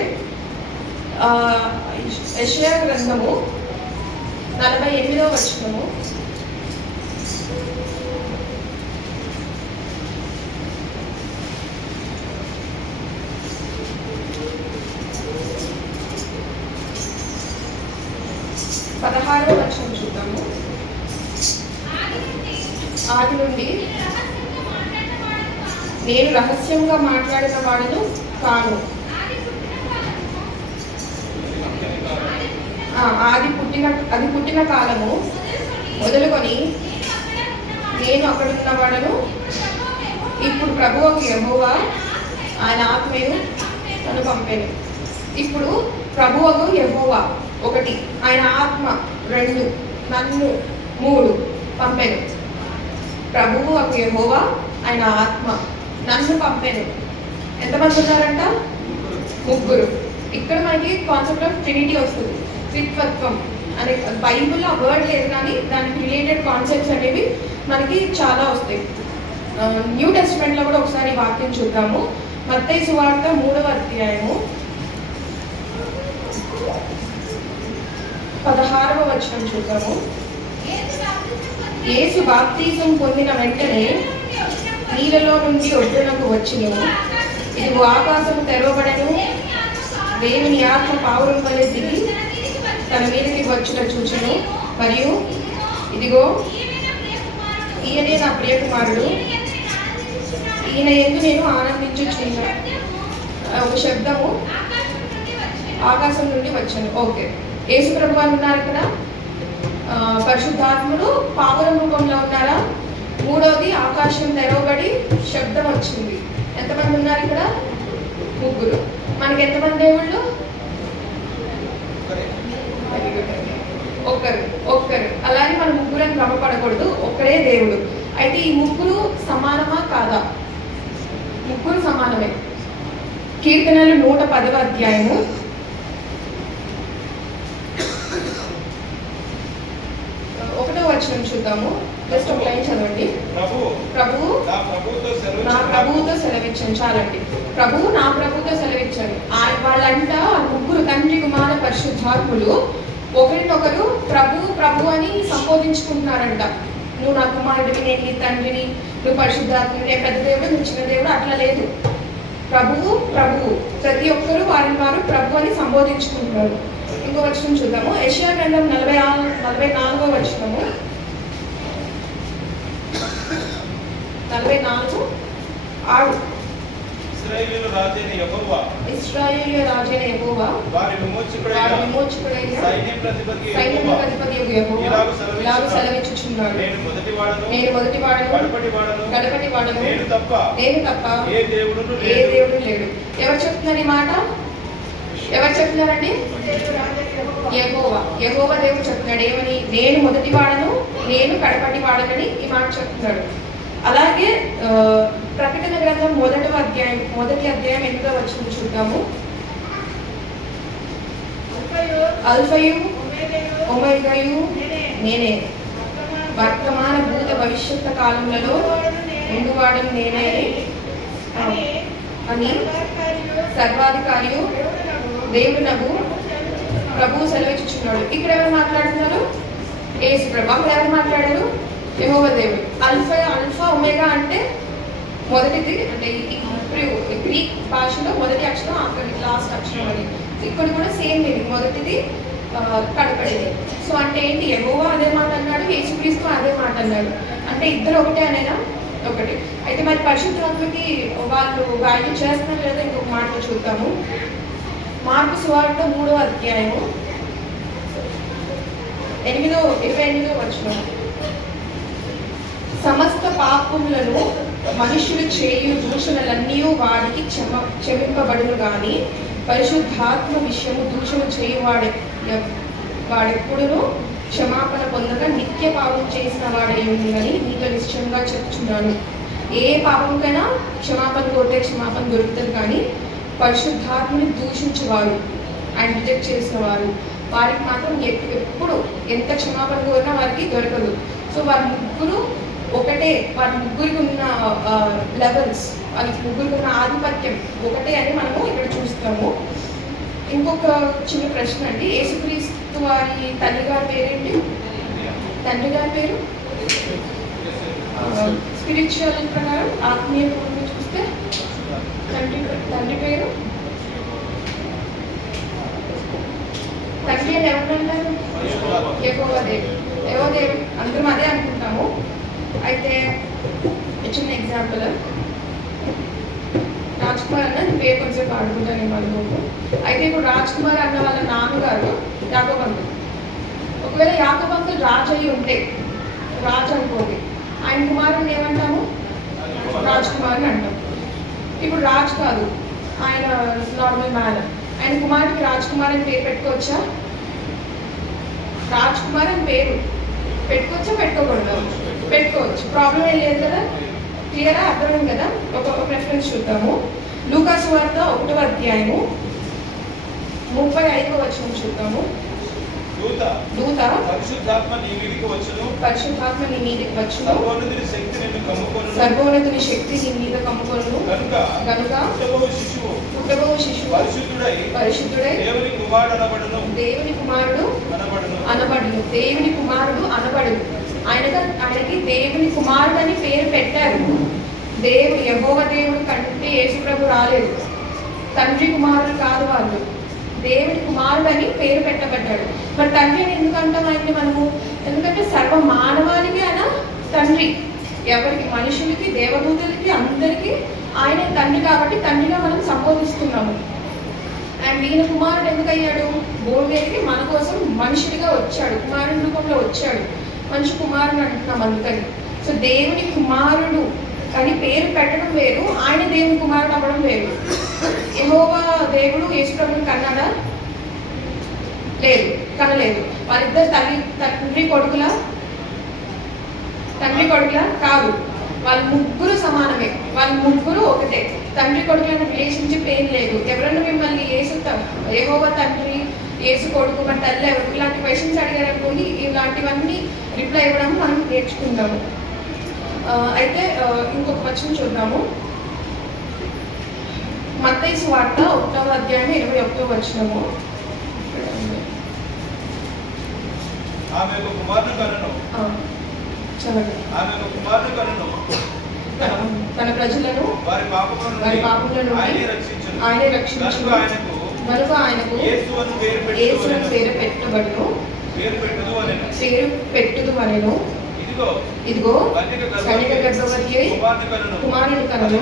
యెషయా గ్రంథము 48వ వచనము. చూద్దాము. ఆది నుండి నేను రహస్యంగా మాట్లాడిన వాడును కాను. అది పుట్టిన కాలము మొదలుకొని నేను అక్కడున్న వాడను. ఇప్పుడు ప్రభువుకు యెహోవా ఆయన ఆత్మను నన్ను పంపాను. ఇప్పుడు ప్రభువుకు యెహోవా ఒకటి, ఆయన ఆత్మ 2, నన్ను 3 పంపెను. ప్రభువు ఒక యెహోవా, ఆయన ఆత్మ నన్ను పంపెను. ఎంతమంది ఉన్నారంట? 3. ఇక్కడ మనకి కాన్సెప్ట్ ఆఫ్ ట్రినిటీ వస్తుంది, త్రిత్వత్వం అనే. బైబుల్లో ఆ వర్డ్ లేదు కానీ దానికి రిలేటెడ్ కాన్సెప్ట్స్ అనేవి మనకి చాలా వస్తాయి. న్యూ టెస్ట్మెంట్లో కూడా ఒకసారి వాక్యం చూద్దాము. మత్తయి సువార్త 3వ అధ్యాయము 16వ వచనం చూద్దాము. యేసు బాప్తిజం పొందిన వెంటనే నీళ్ళలో నుండి ఒడ్డునకు వచ్చెను. ఇదిగో ఆకాశము తెరవబడెను, దేవుని ఆత్మ పావురం వలె దిగి తన మీదకి వచ్చుట చూచెను. మరియు ఇదిగో ఈయనే నా ప్రియకుమారుడు, ఈయన యందు నేను ఆనందించుచున్నా. ఒక శబ్దము ఆకాశం నుండి వచ్చాను. ఓకే, యేసు ప్రభు అని ఉన్నారు ఇక్కడ. పరిశుద్ధాత్ముడు పావురం రూపంలో ఉన్నారా? 3వది ఆకాశం తెరవబడి శబ్దం వచ్చింది. ఎంతమంది ఉన్నారు ఇక్కడ? 3. మనకి ఎంతమంది దేవుళ్ళు? ఒక్కరు. అలాగే మన 3 క్రమపడకూడదు, ఒక్కడే దేవుడు. అయితే ఈ 3 సమానమా కాదా? 3 సమానమే. కీర్తనలు 110వ అధ్యాయము 1వ వచనం చూద్దాము. జస్ట్ ఒక లైన్ చదవండి. ప్రభువు నా ప్రభువుతో సెలవిచ్చాను. చాలండి. ప్రభువు నా ప్రభువుతో సెలవిచ్చాను. వాళ్ళంట 3 తండ్రి కుమార పరిశుద్ధాత్ములు ఒకరినొకరు ప్రభు అని సంబోధించుకుంటున్నారంట. నువ్వు నా కుమారుడివి, నేను నీ తండ్రిని, నువ్వు పరిశుద్ధాత్ముడు, నేను పెద్ద దేవుడు, నువ్వు చిన్న దేవుడు, అట్లా లేదు. ప్రభువు ప్రతి ఒక్కరు వారిని వారు ప్రభు అని సంబోధించుకుంటున్నారు. ఇంకో వచనం చూద్దాము. యెషయా గ్రంథం 44వ వచనము 44:6. ఇశ్రాయేలు రాజైన యెహోవా వారి విమోచకుడైన సైన్యాధిపతి యెహోవా ఇలాగు సెలవిచ్చుచున్నాడు. నేను మొదటివాడను కడపటివాడను, నేను తప్ప ఏ దేవుడు లేడు. ఎవరు చెప్తున్నారు ఈ మాట? ఎవరు చెప్తున్నారండి? యెహోవా దేవుడు చెప్తున్నాడు. ఏమని? నేను మొదటివాడను, నేను కడపటివాడనని ఈ మాట చెప్తున్నాడు. అలాగే ప్రకటన గ్రంథం 1వ అధ్యాయం 8వ వచనం చూద్దాము. అల్ఫయు ఒమేగాయు నేనే, వర్తమాన భూత భవిష్యత్తు కాలములలో ఉండువాడను నేనే అని సర్వాధికారియు దేవునగు ప్రభువు సెలవిచ్చుచున్నాడు. ఇక్కడ ఎవరు మాట్లాడుతున్నారు? యేసు ప్రభు. అక్కడ ఎవరు మాట్లాడారు? యెహోవా దేవుడు. అల్ఫా ఒమేగా అంటే మొదటిది, అంటే ఈ గ్రీక్ భాషలో మొదటి అక్షరం, అక్కడ లాస్ట్ అక్షరం అని. ఇక్కడ కూడా సేమ్ మీనింగ్, మొదటిది కడపడిది. సో అంటే ఏంటి? యెహోవా అదే మాట అన్నాడు, యేసుక్రీస్తు అదే మాట అన్నాడు. అంటే ఇద్దరు ఒకటే అనేనా? ఒకటి. అయితే మరి పరిశుద్ధాత్మకి వాళ్ళు వాల్యూ చేస్తున్నారు లేదా? ఇంకొక మాట చూద్దాము. మార్కు సువార్త 3వ అధ్యాయము 28వ వచనం. సమస్త పాపములను మనుషులు చేయు దూషణలన్నీ వాడికి క్షమింపబడును గాని పరిశుద్ధాత్మ విషయము దూషణ వాడెప్పుడును క్షమాపణ పొందక నిత్య పాపం చేసిన వాడై ఉందని నీతో నిశ్చయంగా చెప్తున్నాను. ఏ పాపంకైనా క్షమాపణ కోరితే క్షమాపణ దొరుకుతుంది, కానీ పరిశుద్ధాత్మని దూషించేవారు, ఆయన రిజెక్ట్ చేసిన వారికి మాత్రం ఎప్పుడు ఎంత క్షమాపణ కోరినా వారికి దొరకదు. సో వారి ముగ్గురు ఒకటే, వారి ముగ్గురికి ఉన్న లెవెల్స్, వాళ్ళ ముగ్గురికి ఉన్న ఆధిపత్యం ఒకటే అని మనము ఇక్కడ చూస్తాము. ఇంకొక చిన్న ప్రశ్న అండి, యేసుక్రీస్తు వారి తల్లి గారి పేరేంటి? తండ్రి గారి పేరు? స్పిరిచువల్ ప్రకారం, ఆత్మీయ పూర్వం చూస్తే తండ్రి పేరు? తండ్రి అని ఎవరంటారు? యెహోవా దేవుడు. యెహోవా దేవుడు అందరం అదే అనుకుంటాము. అయితే చిన్న ఎగ్జాంపుల్, రాజ్ కుమార్ అన్న పేరు కొంచెం ఆడుకుంటాను నేను అనుకోకు. అయితే ఇప్పుడు రాజ్ కుమార్ అన్న వాళ్ళ నాన్నగారు యాకోబు అంకుల్. ఒకవేళ యాకోబు అంకుల్ రాజు అయ్యి ఉంటే, రాజు అనుకోండి, ఆయన కుమారుని ఏమంటాము? రాజ్ కుమార్ అని అంటాం. ఇప్పుడు రాజు కాదు, ఆయన నార్మల్ మ్యాన్. ఆయన కుమారుడికి రాజ్ కుమార్ అని పేరు పెట్టుకోవచ్చా? రాజ్ కుమార్ అని పేరు పెట్టుకోవచ్చా పెట్టుకోకూడదు? పెట్టుకోవచ్చు, ప్రాబ్లం ఏం లేదు కదా. క్లియరా, అర్థమైంది కదా. ఒక రెఫరెన్స్ చూద్దాము. లూకా సువార్త 1వ అధ్యాయము 35వ వచనం చూద్దాము. దూత పరిశుద్ధాత్మ నీ మీదకి వచ్చును, సర్వోన్నతుని శక్తి నీ మీద కమ్ముకొనును గనుక పుట్టబోవు శిశువు పరిశుద్ధుడై దేవుని కుమారుడు అనబడును. ఆయనకి దేవుని కుమారుడు అని పేరు పెట్టారు. యెహోవా దేవుడు కంటే యేసు ప్రభు రాలేదు. తండ్రి కుమారుడు కాదు వాళ్ళు, దేవుని కుమారుడు అని పేరు పెట్టబడ్డాడు. మరి తండ్రి అని ఎందుకు అంటాం ఆయన్ని మనము? ఎందుకంటే సర్వ మానవాళికి ఆయన తండ్రి. ఎవరికి? మనుషులకి, దేవదూతలకి, అందరికీ ఆయన తండ్రి. కాబట్టి తండ్రిగా మనం సంబోధిస్తున్నాము. అండ్ ఈయన కుమారుడు ఎందుకు అయ్యాడు? భూమికి మన కోసం మనుషుడిగా వచ్చాడు, కుమారుని రూపంలో వచ్చాడు. మనిషి కుమారుని అంటున్నాం అందుకని. సో దేవుని కుమారుడు అని పేరు పెట్టడం వేరు, ఆయన దేవుని కుమారుడు అవ్వడం వేరు. యెహోవా దేవుడు యేసు ప్రభువుని కన్నాడా? లేదు, కనలేదు. వాళ్ళిద్దరు తండ్రి కొడుకులా కాదు. వాళ్ళ ముగ్గురు సమానమే, వాళ్ళ ముగ్గురు ఒకటే. తండ్రి కొడుకులను రిలేషన్షిప్ ఏం లేదు. ఎవరన్నా మిమ్మల్ని యెహోవా తండ్రి, యేసు కొడుకు, మన తల్లి ఎవరు, ఇలాంటి క్వశ్చన్స్ అడిగారనుకోండి, ఇలాంటివన్నీ రిప్లై ఇవ్వడం మనం నేర్చుకుంటాము. అయితే ఇంకొక వచనం చూద్దాము. మత్తయి సువార్త 1వ అధ్యాయం 21వ వచనము. తన ప్రజలను వారి పాపముల నుండి ఆయనే రక్షించును కనుక ఆయనకు యేసు అని పేరు పెట్టుదు అనెను. ఇదిగో కన్యక గర్భవతి అయి కుమారుని కనును,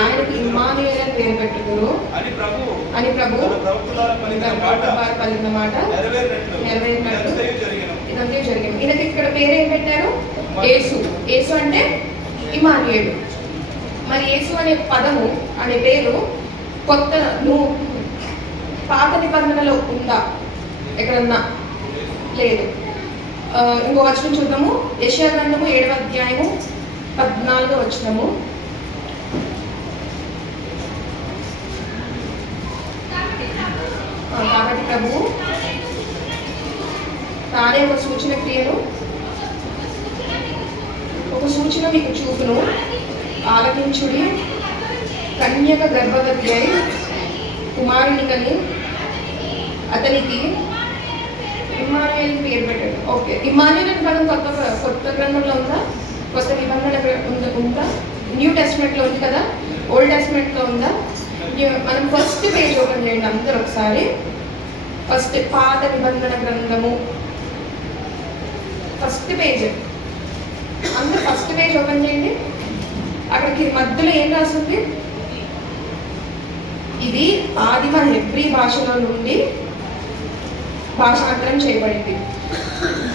ఆయనకు ఇమ్మానుయేలు అని పేరు పెట్టుదురు అని ప్రభు పలికిన మాట నెరవేరినట్టు ఇదంతా జరిగింది. ఈయనకి ఇక్కడ పేరు ఏం పెట్టారు? యేసు. యేసు అంటే ఇమ్మానుయేలు. మరి యేసు అనే పదము, అనే పేరు పాత నిబంధనలో ఉందా ఎక్కడన్నా? లేదు. ఇంకో వచనం చూద్దాము. యెషయా గ్రంథము 7వ అధ్యాయము 14వ వచనము. కాబట్టి ప్రభువు తానే ఒక సూచన క్రియను, ఒక సూచన మీకు చూపును, ఆలకించుడి, కన్యక గర్భవతి అయి కుమారుని కని అతనికి ఇమ్మానుయేలు పేరు పెట్టాడు. ఓకే, ఇమ్మానుయేలు అని పదం కొత్త గ్రంథంలో ఉందా? కొత్త నిబంధన ఉందా? న్యూ టెస్ట్మెంట్లో ఉంది కదా, ఓల్డ్ టెస్ట్మెంట్లో ఉందా? మనం ఫస్ట్ పేజ్ ఓపెన్ చేయండి అందరూ ఒకసారి. ఫస్ట్ పాత నిబంధన గ్రంథము ఫస్ట్ పేజ్, అందరూ ఫస్ట్ పేజ్ ఓపెన్ చేయండి. అక్కడికి మధ్యలో ఏం రాస్తుంది? ఇది ఆదిమ హెబ్రీ భాషలో నుండి భాషాంతరం చేయబడింది.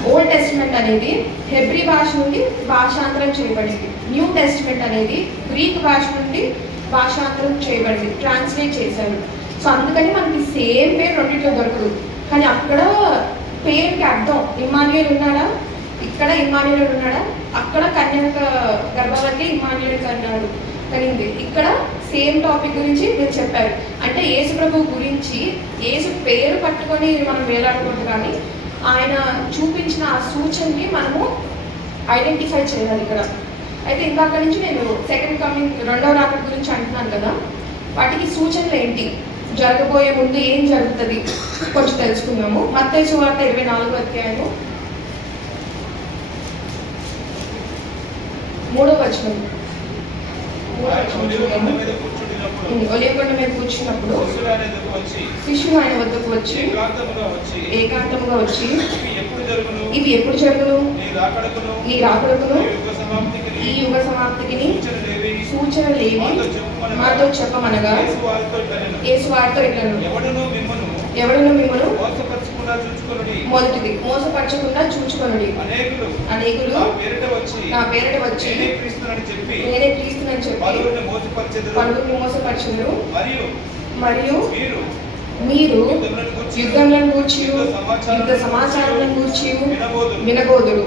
ఓల్డ్ టెస్ట్మెంట్ అనేది హెబ్రీ భాష నుండి భాషాంతరం చేయబడింది. న్యూ టెస్ట్మెంట్ అనేది గ్రీక్ భాష నుండి భాషాంతరం చేయబడింది, ట్రాన్స్లేట్ చేశారు. సో అందుకని మనకి సేమ్ పేరు రెండింటిలో దొరకదు. కానీ అక్కడ పేరుకి అర్థం, ఇమ్మానుయేలు ఉన్నాడా, ఇక్కడ ఇమ్మానుయేలు ఉన్నాడా, అక్కడ కన్యక గర్భవతి ఇమ్మానుయేలు అన్నాడు కలిగింది. ఇక్కడ సేమ్ టాపిక్ గురించి మీరు చెప్పారు. అంటే యేసు ప్రభు గురించి, యేసు పేరు పట్టుకొని మనం వేలాడకూడదు, కానీ ఆయన చూపించిన ఆ సూచనని మనము ఐడెంటిఫై చేయాలి ఇక్కడ. అయితే ఇందాక నుంచి నేను సెకండ్ కమింగ్, రెండవ రాకడ గురించి అంటున్నాను కదా, వాటికి సూచనలు ఏంటి, జరగబోయే ముందు ఏం జరుగుతుంది కొంచెం తెలుసుకుందాము. మత్తయి సువార్త 24వ అధ్యాయము 3వ వచనం. ఒలివకొండ మీద కూర్చున్నప్పుడు శిష్యుడు ఆయన వద్దకు వచ్చి ఏకాంతముగా వచ్చి ఇవి ఎప్పుడు జరుగును, నీ రాకడకును ఈ యుగ సమాప్తికి సూచనలేవి మాతో చెప్పమనగా యేసు వారితో ఇట్లను, ఎవడును మిమ్మను మొదటిది మోసపరచకుండా చూచుకొనుడి. అనేకులు నా పేరిట వచ్చి నేనే క్రీస్తునని చెప్పి పలువురిని మోసపరచుదురు. మరియు మీరు యుద్ధములను గూర్చి యుద్ధములను గూర్చి యుద్ధ యుద్ధ సమాచారములను గూర్చి వినబోదురు. వినబోదురు.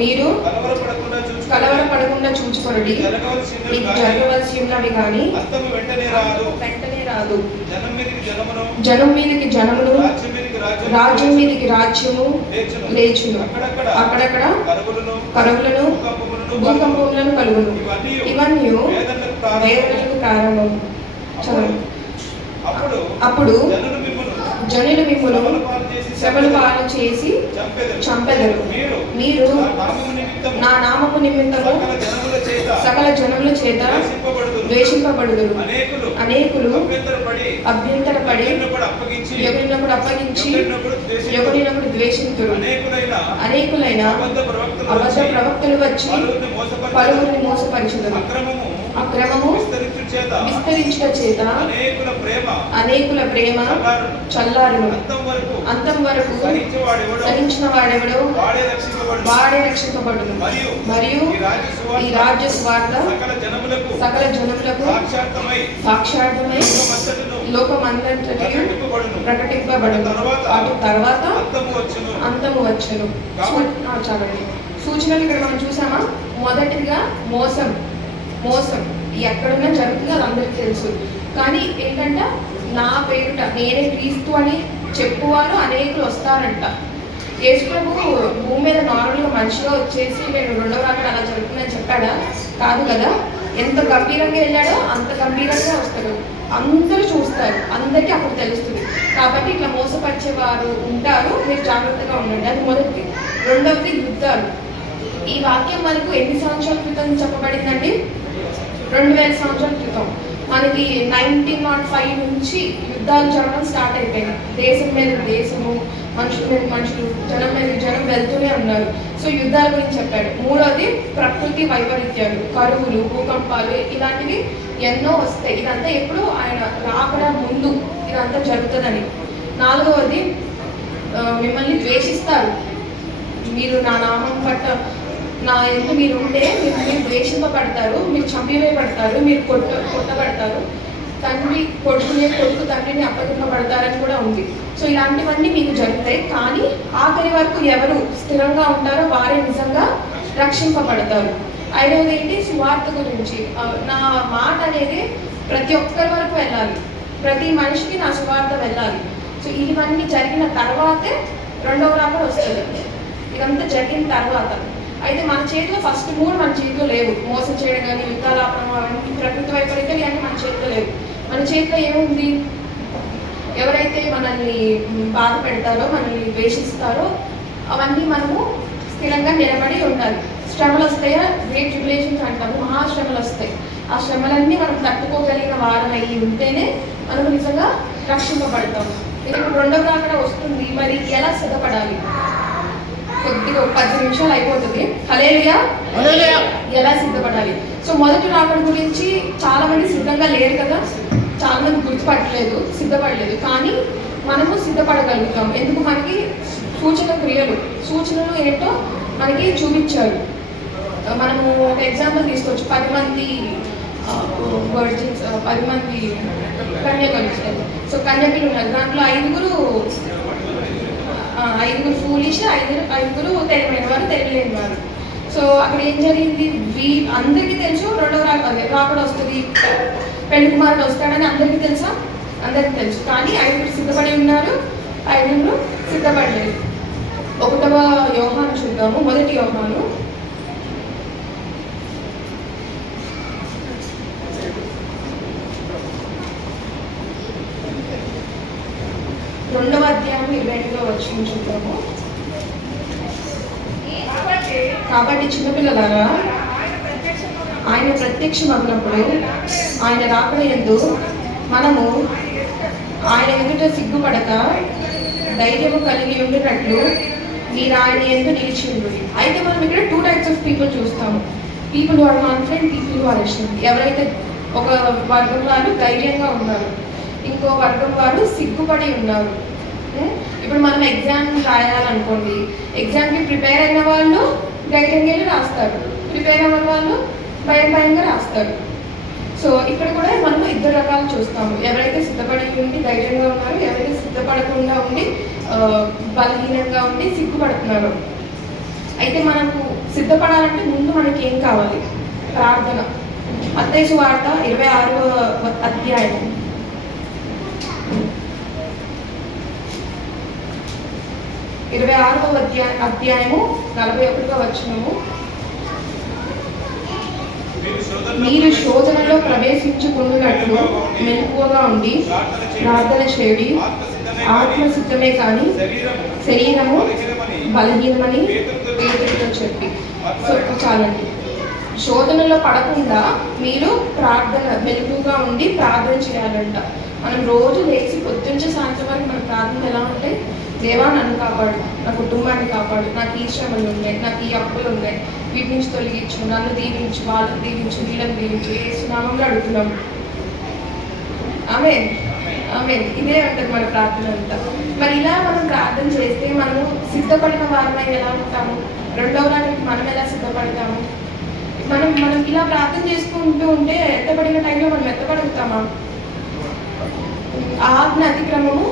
మీరు కలవరపడకుండా చూచుకొనుడి. కలవరపడకుండా చూచుకొనుడి. జరగవలసినవి ఇది గాని జరగవలసి ఉన్నవి కానీ అంతము వెంటనే రాదు. వెంటనే రాదు. జనం మీదకి జనమును, జనం మీదకి జనమును, రాజ్యం మీదకి రాజ్యం మీదకి రాజ్యము లేచును. లేచును. అక్కడక్కడ అక్కడక్కడ కరువులను, కరువులను, భూకంపములను కలుగును. ఇవన్నీ వేదనలకు ప్రారంభము. వేదనలకు ప్రారంభం. చదవండి. అప్పుడు అప్పుడు జనులు మిమ్మును జనులు మిమ్మును శ్రమల పాలు చేసి శ్రమలు పాలు చేసి చంపెదరు. మీరు నా నామము నిమిత్తము నా నామము నిమిత్తము సకల జనముల చేత సకల జనముల చేత ద్వేషింపబడుదురు. ద్వేషింపబడుదురు. అనేకులు అభ్యంతరపడి ఒకరినొకడు అప్పగించి ఎవరినొకడు అప్పగించి ఒకరినొకడు ద్వేషింతురు. ఎవరినొకడు ద్వేషింతురు. అనేకులైన అబద్ధ అబద్ధ ప్రవక్తలు వచ్చి పలువురిని మోసపరిచుదురు. అక్రమము విస్తరించుట చేత అనేకుల ప్రేమ చల్లారును. అంతం వరకు సహించిన వాడెవడో వాడే రక్షింపబడును. మరియు ఈ రాజ్య స్వార్థ సకల జనములకు సాక్షార్థమై లోకమంతటియు ప్రకటింపబడును. అటు తర్వాత అంతము వచ్చును. చదవండి. సూచనలు ఇక్కడ మనం చూసామా? మొదటిగా మోసం. ఎక్కడున్నా జరుగుతుందో అది అందరికీ తెలుసు. కానీ ఏంటంట, నా పేరుట నేనే క్రీస్తు అని చెప్పువారు అనేకులు వస్తారంట. యేసుప్రభు భూమి మీద నార్మల్గా మనిషిగా వచ్చేసి నేను రెండవ రాకడ అలా జరుగుతుందని చెప్పాడా? కాదు కదా. ఎంత గంభీరంగా వెళ్ళాడో అంత గంభీరంగా వస్తాడు. అందరూ చూస్తారు, అందరికీ అప్పుడు తెలుస్తుంది. కాబట్టి ఇట్లా మోసపరిచేవారు ఉంటారు, మీరు జాగ్రత్తగా ఉండండి. అది మొదటిది. రెండవది యుద్ధాలు. ఈ వాక్యం మనకు ఎన్ని సంవత్సరాల క్రితం చెప్పబడిందండి? 2000 సంవత్సరాల క్రితం. మనకి 1905 నుంచి యుద్ధాలు జరగడం స్టార్ట్ అయిపోయింది. దేశం మీద దేశము, మనుషుల మీద మనుషులు, జనం మీద జనం వెళ్తూనే ఉన్నారు. సో యుద్ధాల గురించి చెప్పాడు. మూడవది ప్రకృతి వైపరీత్యాలు, కరువులు, భూకంపాలు, ఇలాంటివి ఎన్నో వస్తాయి. ఇదంతా ఎప్పుడు ఆయన రాకడా ముందు ఇదంతా జరుగుతుందని. నాలుగవది మిమ్మల్ని ద్వేషిస్తారు. మీరు నా నామం పట్ల నా ఎంత మీరు ఉంటే మీరు ద్వేషింపబడతారు, మీరు చంపివేయబడతారు, మీరు కొట్టబడతారు, తండ్రి కొడుకు తండ్రిని అప్పగింపబడతారని కూడా ఉంది. సో ఇలాంటివన్నీ మీకు జరుగుతాయి. కానీ ఆఖరి వరకు ఎవరు స్థిరంగా ఉంటారో వారే నిజంగా రక్షింపబడతారు. ఐదవది ఏంటి? సువార్త గురించి. నా మాట అనేది ప్రతి ఒక్కరి వరకు వెళ్ళాలి, ప్రతి మనిషికి నా సువార్త వెళ్ళాలి. సో ఇవన్నీ జరిగిన తర్వాతే రెండవ రాకడ వస్తుంది. ఇదంతా జరిగిన తర్వాత. అయితే మన చేతిలో ఫస్ట్ 3 మన చేతిలో లేవు. మోసం చేయడం కానీ, యుద్ధాలు ఆపడం, అవన్నీ ప్రకృతి వైపరీత్యాలు ఇవన్నీ మన చేతిలో లేవు. మన చేతిలో ఏముంది? ఎవరైతే మనల్ని బాధ పెడతారో, మనల్ని ద్వేషిస్తారో అవన్నీ మనము స్థిరంగా నిలబడి ఉండాలి. శ్రమలు వస్తాయా? గ్రేట్ ట్రిబులేషన్స్ అంటాము, మహాశ్రమలు వస్తాయి. ఆ శ్రమలన్నీ మనం తట్టుకోగలిగిన వారం అయ్యి ఉంటేనే మనకు నిజంగా రక్షింపబడతాము. ఇప్పుడు రెండవ రాకడ వస్తుంది, మరి ఎలా సిద్ధపడాలి? కొద్దిగా 10 నిమిషాలు అయిపోతుంది. హల్లెలూయా. ఎలా సిద్ధపడాలి? సో మొదటి రాకడ గురించి చాలా మంది సిద్ధంగా లేరు కదా, చాలా మంది గుర్తుపట్టలేదు, సిద్ధపడలేదు. కానీ మనము సిద్ధపడగలుగుతాం. ఎందుకు? మనకి సూచనలు ఏంటో మనకి చూపించారు. మనము ఒక ఎగ్జాంపుల్ తీసుకోవచ్చు. 10 మంది వర్జిన్స్, 10 మంది కన్యకలు. సో కన్యకలు ఉన్నారు. దాంట్లో 5 ఫూలిష్, 5 తెలివైన వారు, తెలియలేని వారు. సో అక్కడ ఏం జరిగింది? అందరికీ తెలుసు రెండవ రాకడ వస్తుంది, పెళ్లి కుమారుడు వస్తాడని అందరికీ తెలుసా? అందరికీ తెలుసు. కానీ 5 సిద్ధపడి ఉన్నారు, 5 సిద్ధపడలేదు. 1వ యోహాను చూద్దాము. మొదటి యోహాను 2వ అధ్యాయం 22వ వచనం చూద్దాము. కాబట్టి చిన్నపిల్లలారా, ఆయన ప్రత్యక్షమగినప్పుడు ఆయన రాకడ యందు మనము ఆయన ఎదుట సిగ్గుపడక ధైర్యము కలిగి ఉండినట్లు మీరు ఆయన యందు నిలిచి ఉండుడి. అయితే మనం ఇక్కడ 2 types ఆఫ్ పీపుల్ చూస్తాము. People who are confident, people who are ashamed. ఎవరైతే ఒక వర్గం వారు ధైర్యంగా ఉన్నారు, ఇంకో వర్గం వారు సిగ్గుపడి ఉన్నారు. ఇప్పుడు మనం ఎగ్జామ్ రాయాలనుకోండి, ఎగ్జామ్కి ప్రిపేర్ అయిన వాళ్ళు ధైర్యంగా వెళ్ళి రాస్తారు, ప్రిపేర్ అయిన వాళ్ళు భయంగా రాస్తారు. సో సో ఇక్కడ కూడా మనం ఇద్దరు రకాలు చూస్తాము. ఎవరైతే సిద్ధపడి ఉండి ధైర్యంగా ఉన్నారో, ఎవరైతే సిద్ధపడకుండా ఉండి బలహీనంగా ఉండి సిగ్గుపడుతున్నారో. అయితే మనకు సిద్ధపడాలంటే ముందు మనకి ఏం కావాలి? ప్రార్థన. మత్తయి సువార్త 26వ అధ్యాయం 26వ అధ్యాయము 41వ వచనము. మీరు శోధనలో ప్రవేశించుకున్నట్లు మెలకువగా ఉండి ప్రార్థన చేయండి. ఆత్మ సిద్ధమే కానీ శరీరము బలహీనమని పేతురుతో చెప్పి. సో చాలండి. శోధనలో పడకుండా మీరు మెలకువగా ఉండి ప్రార్థన చేయాలంట. మనం రోజు లేచి పొద్దుంచి సాయంత్రం వరకు మన ప్రార్థన ఎలా ఉంటే, దేవా నన్ను కాపాడు, నా కుటుంబాన్ని కాపాడు, నాకు ఈ శ్రమలు ఉన్నాయి, నాకు ఈ అప్పులు ఉన్నాయి, వీటి నుంచి తొలగించు, నన్ను దీవించు, వాళ్ళని దీవించు, వీళ్ళని దీవించు, ఏ సునామంలో అడుగుతున్నాము. ఆమేన్. ఇదే అంటారు మన ప్రార్థన అంతా. మరి ఇలా మనం ప్రార్థన చేస్తే మనము సిద్ధపడిన వారమై ఎలా ఉంటాము? రెండవ రాత్రికి మనం ఎలా సిద్ధపడతాము? మనం ఇలా ప్రార్థన చేసుకుంటూ ఉంటే ఎత్తబడిన టైంలో మనం ఎత్తబడుగుతామా? ఆజ్ఞ అతిక్రమము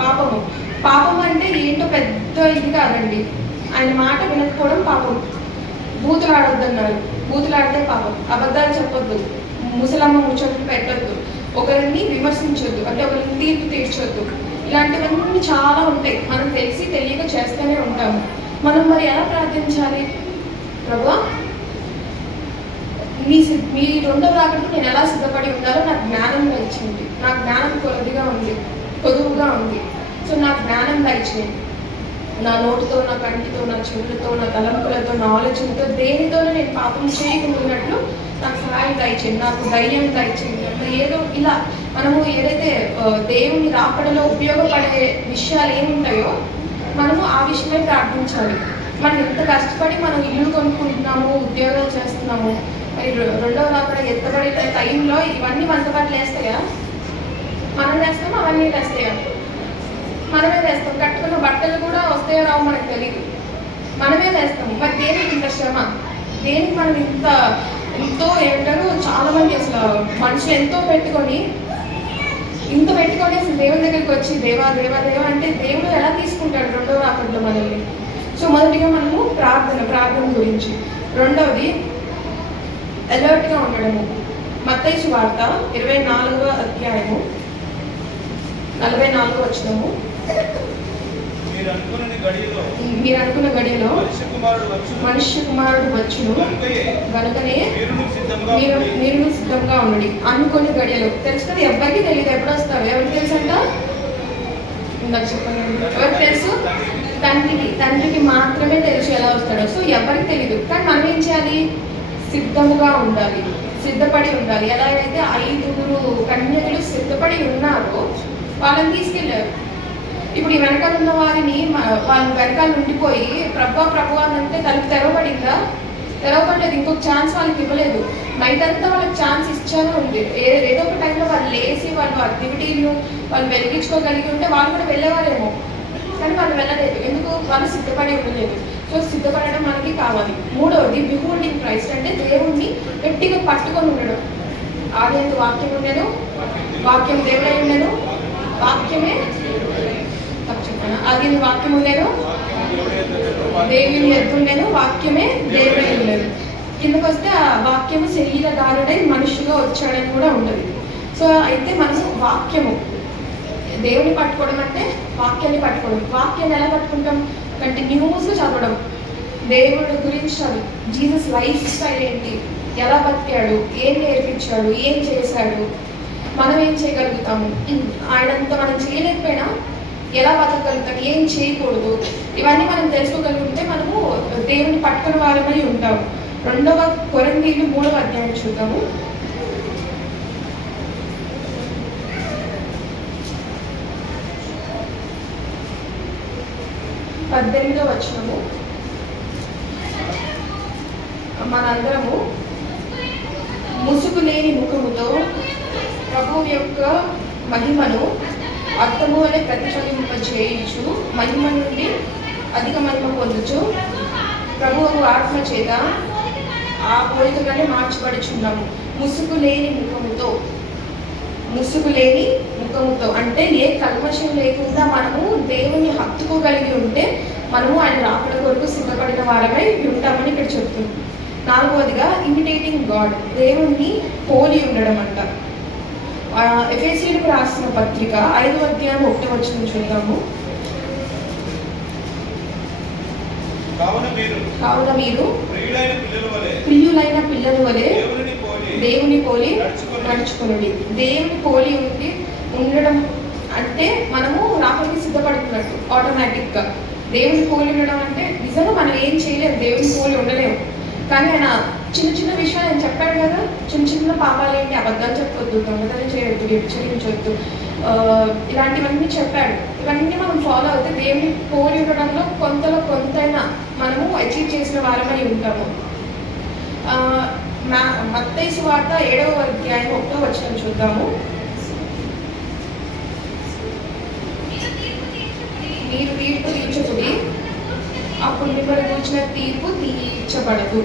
పాపము. పాపం అంటే ఏంటో పెద్ద ఇది కాదండి. ఆయన మాట వినకపోవడం పాపం. బూతులు ఆడొద్దన్నారు, బూతులాడితే పాపం. అబద్ధాలు చెప్పొద్దు, ముసలమ్మ ముచ్చట్లు పెట్టొద్దు, ఒకరిని విమర్శించొద్దు, అంటే ఒకరిని తీర్పు తీర్చొద్దు. ఇలాంటివన్నీ చాలా ఉంటాయి. మనం తెలిసి తెలియక చేస్తూనే ఉంటాము. మనం మరి ఎలా ప్రార్థించాలి? ప్రభువా, మీ రెండవ రాకడకు నేను ఎలా సిద్ధపడి ఉండాలో నాకు జ్ఞానం దయచేయండి. నా జ్ఞానం కొదువుగా ఉంది. సో నా జ్ఞానం దయచేయండి. నా నోటితో, నా కంటితో, నా చెవులతో, నా తలంపులతో, నా ఆలోచనతో దేనితోనూ నేను పాపం చేయకుండాన్నట్లు నాకు సహాయం దయచేయండి, నాకు ధైర్యం దయచేయండి. ఏదో ఇలా మనము ఏదైతే దేవుని రాకడలో ఉపయోగపడే విషయాలు ఏముంటాయో మనము ఆ విషయమే ప్రార్థించాలి. మనం ఎంత కష్టపడి మనం ఇల్లు కొనుక్కుంటున్నాము, ఉద్యోగాలు చేస్తున్నాము, మరి రెండవ రాకడ ఎత్తబడిన టైంలో ఇవన్నీ మనతో పాటు లేస్తాయా? మనం వేస్తాము, అవన్నీ వేస్తాయా? మనమే వేస్తాం. కట్టుకున్న బట్టలు కూడా వస్తాయో రావు మనకు తెలియదు, మనమే వేస్తాము. మరి దేనికి ఇంత శ్రమ? దేనికి మనం ఎంతో ఏమంటారు, చాలా మంది అసలు మనుషులు ఎంతో పెట్టుకొని అసలు దేవుని దగ్గరికి వచ్చి దేవా అంటే దేవుడు ఎలా తీసుకుంటాడు రెండవ రాకడలో మనల్ని? సో మొదటిగా మనము ప్రార్థన గురించి. రెండవది అలర్ట్గా ఉండడము. మత్తయి సువార్త 24వ అధ్యాయము 44వ వచనము. మీరు అనుకున్న గడియలో మనుష్య కుమారుడు వచ్చును కనుకనే మీరు సిద్ధంగా ఉండండి. అనుకున్న గడియలో తెలుసు కదా, ఎవరికి తెలియదు ఎప్పుడు వస్తారు. ఎవరికి తెలుసు అంట? ఇందాక చెప్పండి. ఎవరికి తెలుసు? తండ్రికి మాత్రమే తెలుసు ఎలా వస్తాడో. సో ఎవరికి తెలియదు. కానీ మనం ఏం చేయాలి? సిద్ధముగా ఉండాలి, సిద్ధపడి ఉండాలి. ఎలాగైతే 5 కన్యకులు సిద్ధపడి ఉన్నారో వాళ్ళని తీసుకెళ్ళారు. ఇప్పుడు ఈ వెనకాల ఉన్న వారిని వాళ్ళ వెనకాల ఉండిపోయి ప్రభు అని అంటే తలుపు తెరవబడలేదు. ఇంకొక ఛాన్స్ వాళ్ళకి ఇవ్వలేదు. నైట్ అంతా వాళ్ళకి ఛాన్స్ ఇచ్చానే ఉంది. ఏదో ఒక టైంలో వాళ్ళు లేచి వాళ్ళు యాక్టివిటీలు వాళ్ళు వెలిగించుకోగలిగి ఉంటే వాళ్ళు కూడా వెళ్ళేవారేమో, కానీ వాళ్ళు వెళ్ళలేదు. ఎందుకు? వాళ్ళు సిద్ధపడి ఉండలేదు. సో సిద్ధపడడం మనకి కావాలి. మూడవది బిహోల్డింగ్ క్రైస్ట్, అంటే దేవుణ్ణి గట్టిగా పట్టుకొని ఉండడం. ఆదియందు వాక్యం ఉండేను, వాక్యం దేవుడై ఉండేను, వాక్యమే అది వాక్యం ఉండేను, దేవుని ఎద్దుండేను, వాక్యమే దేవుడై ఉండేది. కిందకు వస్తే ఆ వాక్యము శరీరధారుడై మనిషిగా వచ్చాడని కూడా ఉంటుంది. సో అయితే మనము వాక్యము దేవుని పట్టుకోవడం అంటే వాక్యాన్ని పట్టుకోవడం. వాక్యాన్ని ఎలా పట్టుకుంటాం? కంటిన్యూస్గా చదవడం, దేవుడి గురించి చదువు, జీసస్ లైఫ్ స్టైల్ ఏంటి, ఎలా బతికాడు, ఏం నేర్పించాడు, ఏం చేశాడు, మనం ఏం చేయగలుగుతాము, ఆయనంతా మనం చేయలేకపోయినా ఎలా బతకగలుగుతాం, ఏం చేయకూడదు, ఇవన్నీ మనం తెలుసుకోగలుగుతుంటే మనము దేవుని పట్టుకుని వారమై ఉంటాము. 2వ కొరింథీయులు 3వ అధ్యాయం చూద్దాము. 18వ వచనము. మనందరము ముసుగు లేని ముఖముతో ప్రభువు యొక్క మహిమను అర్థము అనే ప్రతిఫలింప చేయించు, మహిమ నుండి అధిక మహిమ పొందుచు ప్రభువు ఆత్మ చేత ఆ పోలికగానే మార్చబడుచున్నాము. ముసుగు లేని ముఖముతో అంటే ఏ కల్మషం లేకుండా మనము దేవుని హత్తుకోగలిగి ఉంటే మనము ఆయన రాకడ కొరకు సిద్ధపడిన వారమై ఉంటామని ఇక్కడ చెప్తుంది. 4వదిగా ఇమిటేటింగ్ గాడ్, దేవుణ్ణి పోలి ఉండడం అంట. ఎఫెసీయులకు రాసిన పత్రిక 5వ అధ్యాయం 1వ వచనం చూద్దాము. కావున మీరు ప్రియులైన పిల్లల వలె దేవుని పోలి నడుచుకొనుడి. దేవుని పోలి ఉండడం అంటే మనము రాకడికి సిద్ధపడుతున్నట్టు ఆటోమేటిక్గా. దేవుని పోలి ఉండడం అంటే నిజంగా మనం ఏం చేయలేము, దేవుని పోలి ఉండలేము. కానీ ఆయన చిన్న చిన్న విషయాలు ఆయన చెప్పాడు కదా, చిన్న పాపాలు ఏంటి, అబద్ధాలు చెప్పొద్దు, దొంగతనం చేయొద్దు, వ్యభిచరించొద్దు, ఇలాంటివన్నీ చెప్పాడు. ఇవన్నీ మనం ఫాలో అయితే దేవుని పోలి ఉండడంలో కొంతైనా మనము అచీవ్ చేసిన వారమై ఉంటాము. మత్తయి సువార్త 7వ అధ్యాయం 1వ వచనం చూద్దాము. మీరు తీర్పు తీర్చకుడి, అప్పుడు మిమ్మల్ని కూర్చిన తీర్పు తీర్చబడదు.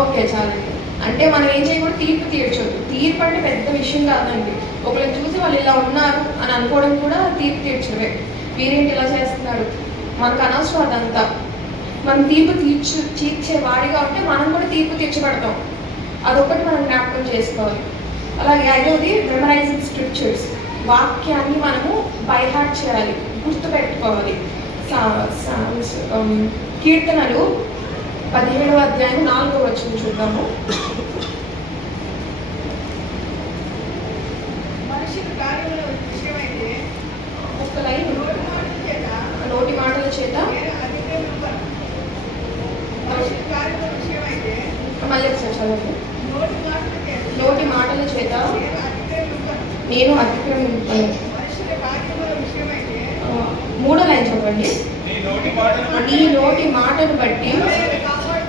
ఓకే, చాలండి. అంటే మనం ఏం చేయకూడదు, తీర్పు తీర్చొద్దు. తీర్పు అంటే పెద్ద విషయం కాదండి. ఒకరిని చూసి వాళ్ళు ఇలా ఉన్నారు అని అనుకోవడం కూడా తీర్పు తీర్చడమే. వీరేంటి ఇలా చేస్తున్నారు, మనకు అనవసరం అదంతా. మనం తీర్పు తీర్చే వారిగా ఉంటే మనం కూడా తీర్పు తీర్చబడతాం. అదొకటి మనం జ్ఞాపకం చేసుకోవాలి. అలాగే 5వది మెమరైజింగ్ స్క్రిప్చర్స్, వాక్యాన్ని మనము బై హార్ట్ చేయాలి, గుర్తుపెట్టుకోవాలి. కీర్తనలు 17వ అధ్యాయం 4వ వచనం చూద్దాము. ఒక్క లైన్, నోటి మాటల చేత మళ్ళీ ఒకసారి చదవండి. నోటి మాటల చేత నేను అతిక్రమింపను. 3వ లైన్ చదవండి. నీ నోటి మాటను బట్టి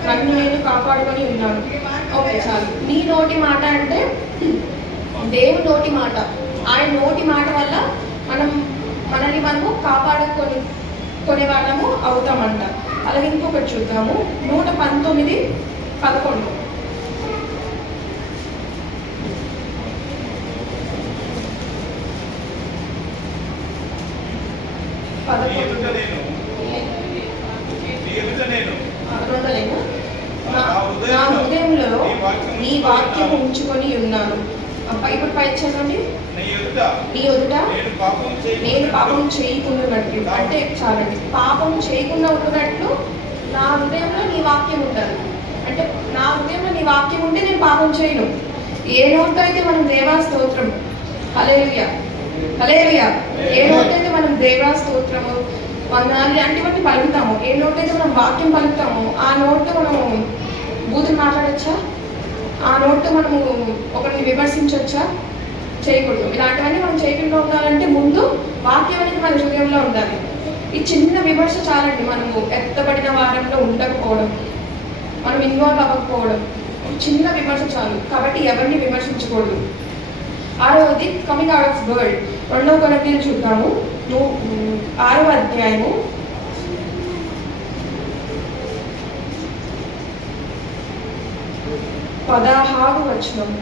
నన్ను నేను కాపాడుకొని ఉన్నాను. ఓకే, చాలు. నీ నోటి మాట అంటే దేవుని నోటి మాట. ఆయన నోటి మాట వల్ల మనల్ని మనము కాపాడుకొని వాళ్ళము అవుతామంట. అలాగే ఇంకొకటి చూద్దాము. 119:11. నా హృదయంలో నీ వాక్యం ఉంచుకొని ఉన్నాను. ఇప్పుడు పై చదవండి. నీ ఎదుట నేను పాపం చేయకున్నట్టు. అంటే చాలండి, పాపం చేయకుండా ఉన్నట్లు నా హృదయంలో నీ వాక్యం ఉండాలి. అంటే నా హృదయంలో నీ వాక్యం ఉంటే నేను పాపం చేయను. ఏ నోటితో అయితే మనం దేవా స్తోత్రం, హల్లెలూయా హల్లెలూయా, ఏ నోటితో అయితే మనం దేవా స్తోత్రము, వందనాలు లాంటివన్నీ పలుకుతాము, ఏ నోటైతే మనం వాక్యం పలుకుతాము, ఆ నోటితో మనము బూతులు మాట్లాడచ్చా, ఆ నోటితో మనము ఒకరిని విమర్శించవచ్చా? చేయకూడదు. ఇలాంటివన్నీ మనం చేయకుండా ఉండాలంటే ముందు వాక్యం అనేది మన హృదయంలో ఉండాలి. ఈ చిన్న విమర్శ చాలండి, మనము ఎత్తబడిన వారంలో ఉండకపోవడం, మనం ఇన్వాల్వ్ అవ్వకపోవడం, చిన్న విమర్శ చాలు. కాబట్టి ఎవరిని విమర్శించకూడదు. 6వది కమింగ్ అవుట్ ఆఫ్ వరల్డ్. 2వ కొరింథీయులు చూద్దాము. 6వ అధ్యాయము 16వ వచనము.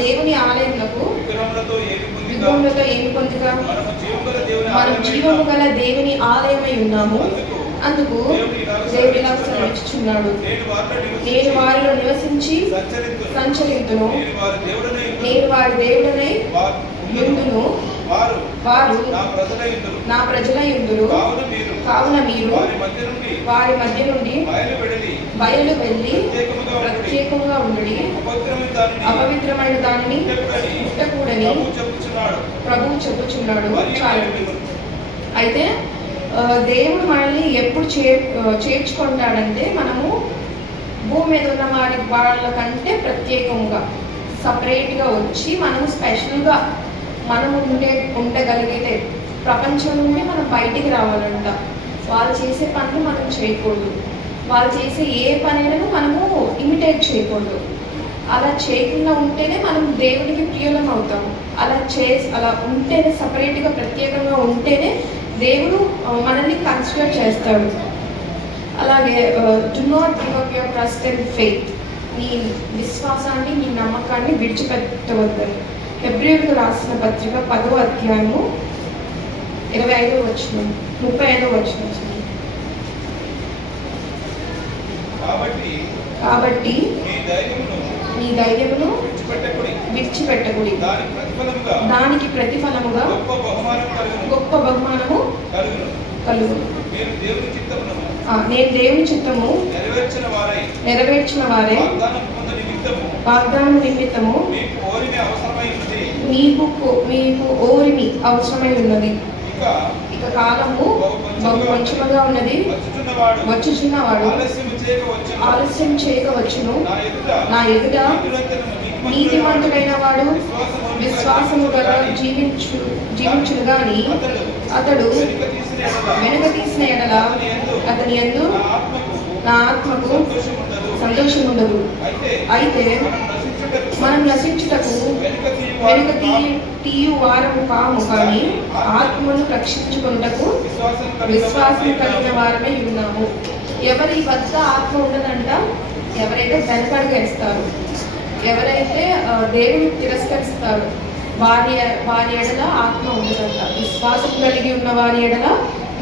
దేవుని ఆలయములకు విగ్రహములతో ఏమి పొందుగా, మనం జీవము గల దేవుని ఆలయమై ఉన్నాము. అందుకు దేవుడు ఇలా సెలవిచ్చుచున్నాడు, నేను వారిలో నివసించి సంచరింతును, నేను వారి దేవుడనై యుందును, వారు నా ప్రజలై యుందురు. కావున మీరు వారి మధ్య నుండి బయలు వెళ్ళి ప్రత్యేకంగా ఉండడి, అపవిత్రమైన దానిని ముట్టకూడని ప్రభువు చెప్పుచున్నాడు. చాలండి. అయితే దేవుడు మనల్ని ఎప్పుడు చేర్చుకుంటాడంటే, మనము భూమి మీద ఉన్న వాళ్ళకంటే ప్రత్యేకంగా సపరేట్గా వచ్చి మనము స్పెషల్గా మనం ఉండగలిగితే ప్రపంచం నుండి మనం బయటికి రావాలంట. వాళ్ళు చేసే పనులు మనం చేయకూడదు, వాళ్ళు చేసే ఏ పనైనా మనము ఇమిటేట్ చేయకూడదు. అలా చేయకుండా ఉంటేనే మనం దేవునికి ప్రియులం అవుతాము. అలా ఉంటేనే, సపరేట్గా ప్రత్యేకంగా ఉంటేనే దేవుడు మనల్ని కన్సిడర్ చేస్తాడు. అలాగే do not give up your trust and faith. నీ విశ్వాసాన్ని, నీ నమ్మకాన్ని విడిచిపెట్టవద్దని. హెబ్రీయులకు రాసిన పత్రిక 10వ అధ్యాయము 25వ వచనం 35వ వచనం. కాబట్టి నీ ధైర్యమును విడిచిపెట్టకుడి. దానికి ప్రతిఫలముగా గొప్ప బహుమానము కలుగును. నేను దేవుని చిత్తము నెరవేర్చిన వారే వాగ్దానం నిమిత్తము మీకు ఓరిమి అవసరమై ఉన్నది. ఇక కాలము బహు కొంచెముగా ఉన్నది, వచ్చుచున్నవాడు ఆలస్యం చేయవచ్చును. నా ఎదుట నీతిమంతుడైన వాడు విశ్వాసము గల జీవించును గాని అతడు వెనుక తీసిన ఎడల అతని యందు నా ఆత్మకు సంతోషం ఉండదు. అయితే మనం నశించుటకు వెనుక తీయు వారము కాము, కానీ ఆత్మను రక్షించుకున్నటకు విశ్వాసం కలిగిన వారమే ఉన్నాము. ఎవరి వద్ద ఆత్మ ఉండదంట, ఎవరైతే వెనకడుగు వేస్తారు, ఎవరైతే దేవుని తిరస్కరిస్తారు, వారి ఎడల ఆత్మ ఉండదంట. విశ్వాసం కలిగి ఉన్న వారి ఎడల,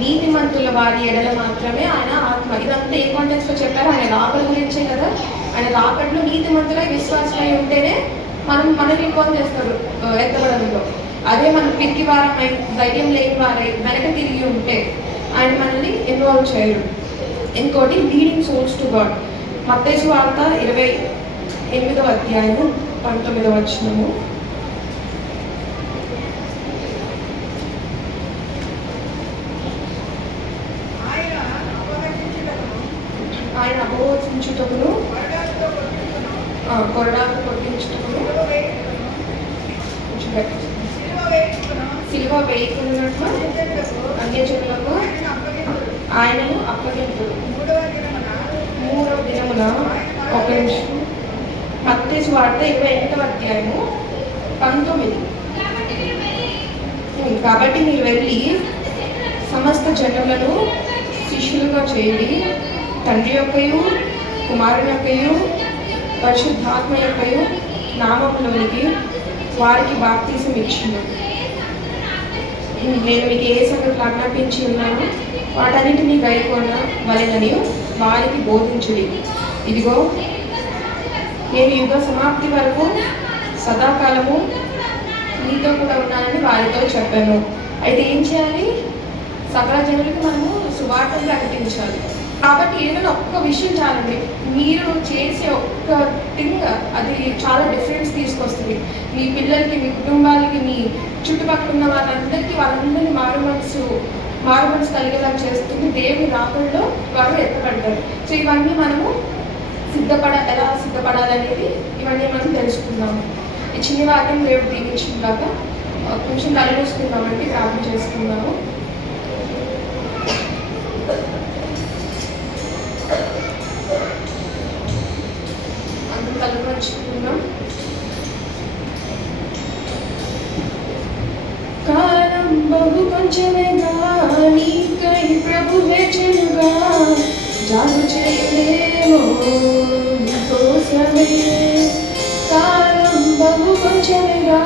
నీతిమంతుల వారి ఎడల మాత్రమే ఆయన ఆత్మ. ఇదంతా ఏ కాంటెక్స్లో చెప్పారు? ఆయన రాకడ గురించే కదా. ఆయన రాకడలో నీతిమంతులై విశ్వాసమై ఉంటేనే మనల్ని ఇన్వాల్వ్ చేస్తారు ఎత్తబడంలో. అదే మనం పిరికి వారమై ధైర్యం లేని వారై వెనక తిరిగి ఉంటే ఆయన మనల్ని ఇన్వాల్వ్ చేయరు. ఇంకోటి లీడింగ్ సోల్స్ టు గాడ్. మత్తయి సువార్త 28వ అధ్యాయము 19వ వచనము. ఆయన అపవాదించుటకును కొరడాకు కొట్టించుటకును సిలువ వేయకున్నట్లు అన్యజనులకు ఆయనను అప్పగింపుడు. 3వ దినమున ఒక నిమిషం. మత్తయి సువార్త 28వ అధ్యాయము 19. కాబట్టి మీరు వెళ్ళి సమస్త జనులను శిష్యులుగా చేయండి, తండ్రి యొక్కయు కుమారుని యొక్కయు పరిశుద్ధాత్మ యొక్కయు నామములోనికి వారికి బాప్తీసం ఇచ్చిండు. నేను మీకు ఏ సంగతులు ఆజ్ఞాపించి ఉన్నాను వాటన్నిటినీ గైకొన వలెనని వారికి బోధించుడి. ఇదిగో నేను యుగ సమాప్తి వరకు సదాకాలము నీతో కూడా ఉన్నానని వారితో చెప్పాను. అయితే ఏం చేయాలి? సకల జనులకు మనము సువార్తను ప్రకటించాలి. కాబట్టి ఏదైనా ఒక్క విషయం చాలండి, మీరు చేసే ఒక్క థింగ్ అది చాలా డిఫరెన్స్ తీసుకొస్తుంది. మీ పిల్లలకి, మీ కుటుంబాలకి, మీ చుట్టుపక్కల ఉన్న వాళ్ళందరినీ మారు మనసు కలిగేలా చేస్తుంది. దేవుని రాకడలో వారు ఎత్తపడతారు. సో ఇవన్నీ మనము ఎలా సిద్ధపడాలనేది ఇవన్నీ మనం తెలుసుకున్నాము. ఈ చిన్న వాక్యం దేవుడు దీవించినలాగ కొంచెం తలమూసుకున్నామంటే ప్రార్థన చేసుకున్నాము. అందరూ తలపరుచుకున్నాం. కాలం బహు కొంచెమేగా నీకై ప్రభు వేచెనుగా, జాగు చేయలేమో నీకోసమే. కాలం బహు కొంచెమేగా